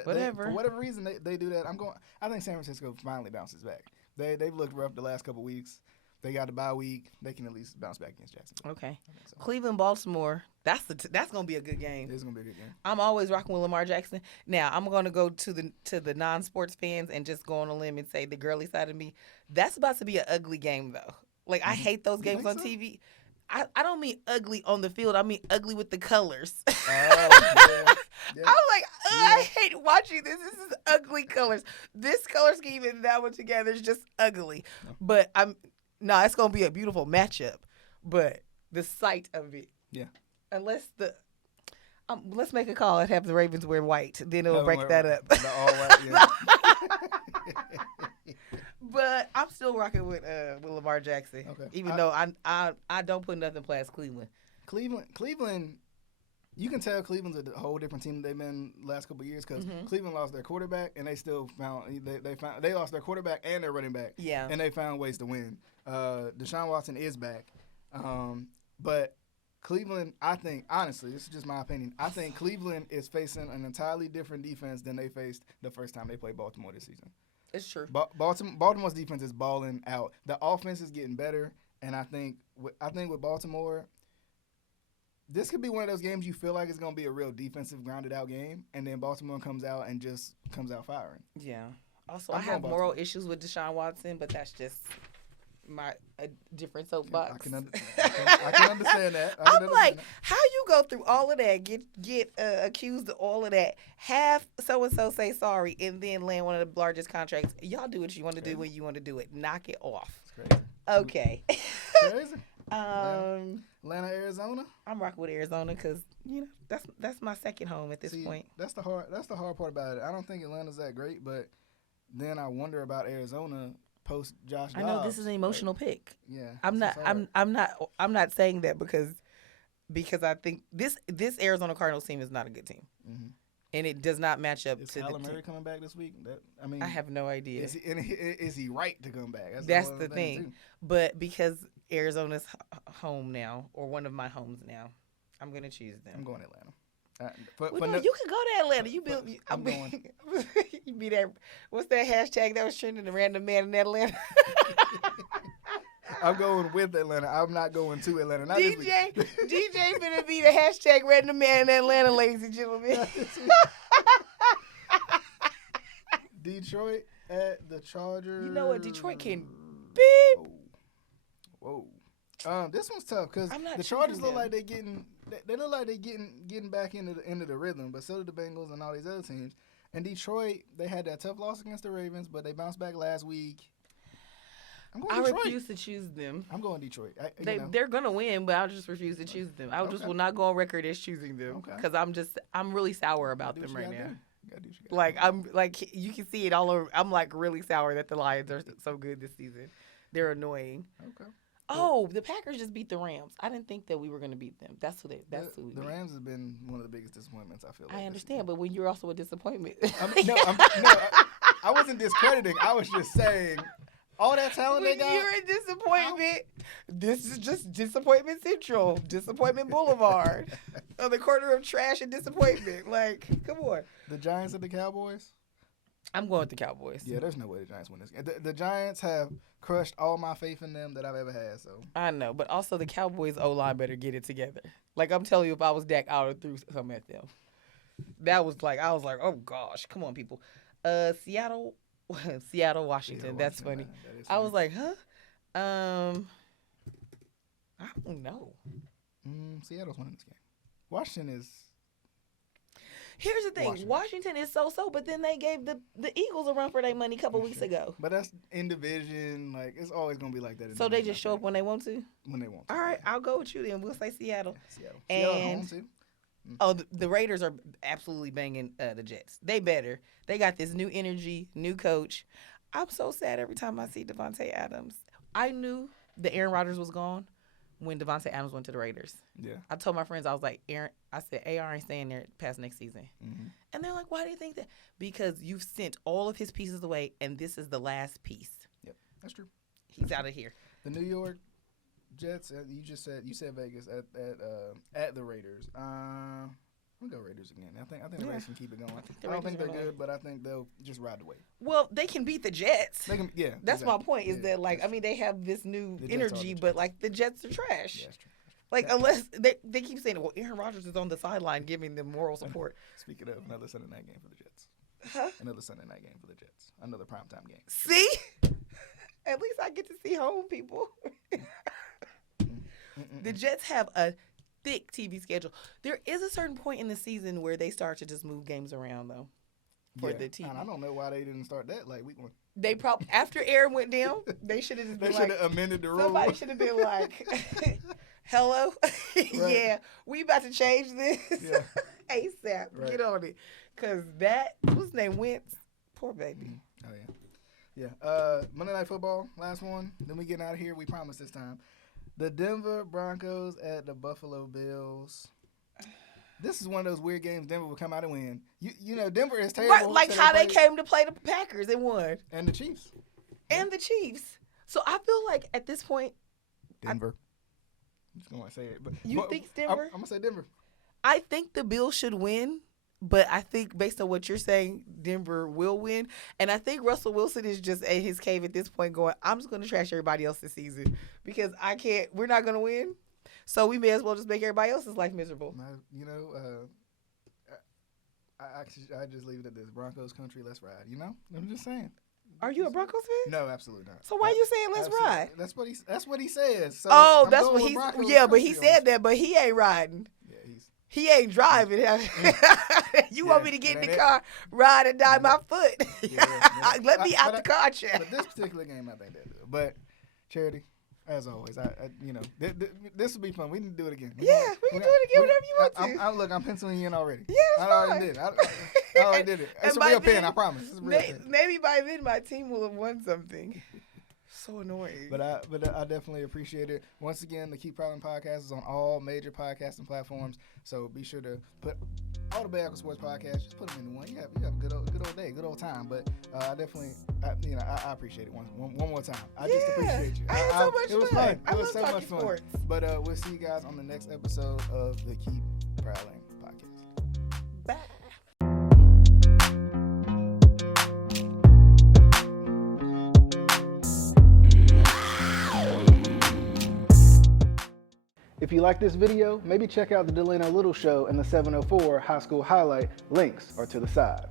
whatever. For whatever reason, they do that. I think San Francisco finally bounces back. They've looked rough the last couple weeks. They got the bye week. They can at least bounce back against Jacksonville. Okay. So. Cleveland, Baltimore. That's gonna be a good game. It's gonna be a good game. I'm always rocking with Lamar Jackson. Now I'm gonna go to the non-sports fans and just go on a limb and say the girly side of me. That's about to be an ugly game though. Like I hate those games on TV. I don't mean ugly on the field. I mean ugly with the colors. Oh, yeah. Yeah. I'm like, I hate watching this. This is ugly colors. This color scheme and that one together is just ugly. No. But it's gonna be a beautiful matchup. But the sight of it, yeah. Unless let's make a call and have the Ravens wear white, then it'll break that up. The all white, yeah. But I'm still rocking with Lamar Jackson, even though I don't put nothing past Cleveland. Cleveland, you can tell Cleveland's a whole different team than they've been the last couple of years because Cleveland lost their quarterback and they still found they lost their quarterback and their running back. Yeah. And they found ways to win. Deshaun Watson is back, but Cleveland, I think, honestly, this is just my opinion. I think Cleveland is facing an entirely different defense than they faced the first time they played Baltimore this season. It's true. Baltimore's defense is balling out. The offense is getting better, and I think with Baltimore, this could be one of those games you feel like it's going to be a real defensive, grounded-out game, and then Baltimore comes out and just comes out firing. Yeah. Also, I have moral issues with Deshaun Watson, but that's just a different soapbox. I can understand that. I'm like, how you go through all of that, get accused of all of that, have so-and-so say sorry, and then land one of the largest contracts. Y'all do what you want to do when you want to do it. Knock it off. It's crazy. Okay. Crazy. Atlanta, Arizona. I'm rocking with Arizona because that's my second home at this point. That's the hard part about it. I don't think Atlanta's that great, but then I wonder about Arizona post Josh Dobbs. I know this is an emotional pick. Yeah. I'm not saying that because I think this Arizona Cardinals team is not a good team. Mm-hmm. And it does not match up is to Kyler the Murray team. coming back this week? I have no idea. Is he right to come back? That's the thing. Too. But because Arizona's home now, or one of my homes now, I'm going to choose them. I'm going Atlanta. You can go to Atlanta. I'm going. You be that. What's that hashtag that was trending? The random man in Atlanta. I'm going with Atlanta. I'm not going to Atlanta. Not DJ finna be the hashtag random man in Atlanta, ladies and gentlemen. Detroit at the Chargers. You know what? Detroit can beep. Whoa. This one's tough because the Chargers look like they're getting back into the rhythm, but so did the Bengals and all these other teams. And Detroit, they had that tough loss against the Ravens, but they bounced back last week. I refuse to choose them. I'm going Detroit. They're gonna win, but I just refuse to choose them. I just will not go on record as choosing them because I'm really sour about them right now. Like you can see it all over. I'm like really sour that the Lions are so good this season. They're annoying. Okay. Oh, the Packers just beat the Rams. I didn't think that we were going to beat them. That's who we beat. The Rams have been one of the biggest disappointments, I feel like. I understand, but when you're also a disappointment. I wasn't discrediting. I was just saying all that talent they got. You're a disappointment. This is just disappointment central. Disappointment Boulevard. On the corner of trash and disappointment. Like, come on. The Giants and the Cowboys? I'm going with the Cowboys. Yeah, there's no way the Giants win this game. The Giants have crushed all my faith in them that I've ever had. So I know, but also the Cowboys O-line better get it together. Like I'm telling you, if I was Dak, I would have threw something at them. I was like, oh gosh, come on, people. Seattle, Washington. That's funny. I was like, huh? I don't know. Seattle's winning this game. Washington is. Here's the thing. Washington is so-so, but then they gave the Eagles a run for their money a couple weeks ago. But that's in division. Like, it's always going to be like that. So they just show up when they want to? When they want to. All right, I'll go with you then. We'll say Seattle. Seattle. And, home too. Oh, the Raiders are absolutely banging the Jets. They better. They got this new energy, new coach. I'm so sad every time I see Devontae Adams. I knew that Aaron Rodgers was gone when Devontae Adams went to the Raiders. Yeah. I told my friends, I was like, AR ain't staying there past next season. Mm-hmm. And they're like, why do you think that? Because you've sent all of his pieces away, and this is the last piece. Yep, that's true. He's out of here. The New York Jets, you said Vegas at the Raiders. I'll go Raiders again. I think the Raiders can keep it going. I don't think they're good, but I think they'll just ride the wave. Well, they can beat the Jets. They can, yeah. That's exactly. My point. Is that they have this new energy, but like the Jets are trash. Yeah, that's true. Like unless they keep saying, well, Aaron Rodgers is on the sideline giving them moral support. Speaking of, another Sunday night game for the Jets. Huh? Another Sunday night game for the Jets. Another primetime game. See? At least I get to see home people. The Jets have a thick TV schedule. There is a certain point in the season where they start to just move games around, though, for the TV. And I don't know why they didn't start that like week one. They probably after Aaron went down, they should have just been should have amended the rules. Somebody should have been like, "Hello, yeah, we about to change this ASAP. Right. Get on it, cause what's his name, Wentz, poor baby." Oh yeah. Monday Night Football, last one. Then we getting out of here. We promise this time. The Denver Broncos at the Buffalo Bills. this is one of those weird games Denver would come out and win. You know, Denver is Right, terrible. like how they came to play the Packers and won. And the Chiefs. And the Chiefs. So I feel like at this point, Denver. I'm just going to say it. But think it's Denver? I'm going to say Denver. I think the Bills should win, but I think based on what you're saying, Denver will win. And I think Russell Wilson is just at his cave at this point going, I'm just going to trash everybody else this season because we're not going to win. So we may as well just make everybody else's life miserable. You know, I just leave it at this. Broncos country, let's ride. You know? I'm just saying. Are you a Broncos fan? No, absolutely not. So why are you saying let's ride? That's what he says. So that's what he's. Yeah, but he said that, but he ain't riding. Yeah, he ain't driving. You want me to get in the car, ride and die my foot? Let me out the car, Chad. But this particular game, I think they do. But Charity, as always, you know, this will be fun. We need to do it again. We can do it again whenever you want to. Look, I'm penciling you in already. Yeah, I already did. I already did it. It's a real pen, I promise. It's a real pen. Maybe by then my team will have won something. So annoying. But I definitely appreciate it. Once again, the Keep Prowling podcast is on all major podcasting platforms. So be sure to put all the Bahakel Sports podcasts. Just put them in one. You have a good old day, good old time. But I definitely, I appreciate it one more time. I just appreciate you. I had so much fun. It was fun. fun. It was so much fun. Sports. But we'll see you guys on the next episode of the Keep Prowling podcast. Bye. If you like this video, maybe check out the Delano Little Show and the 704 High School Highlight. Links are to the side.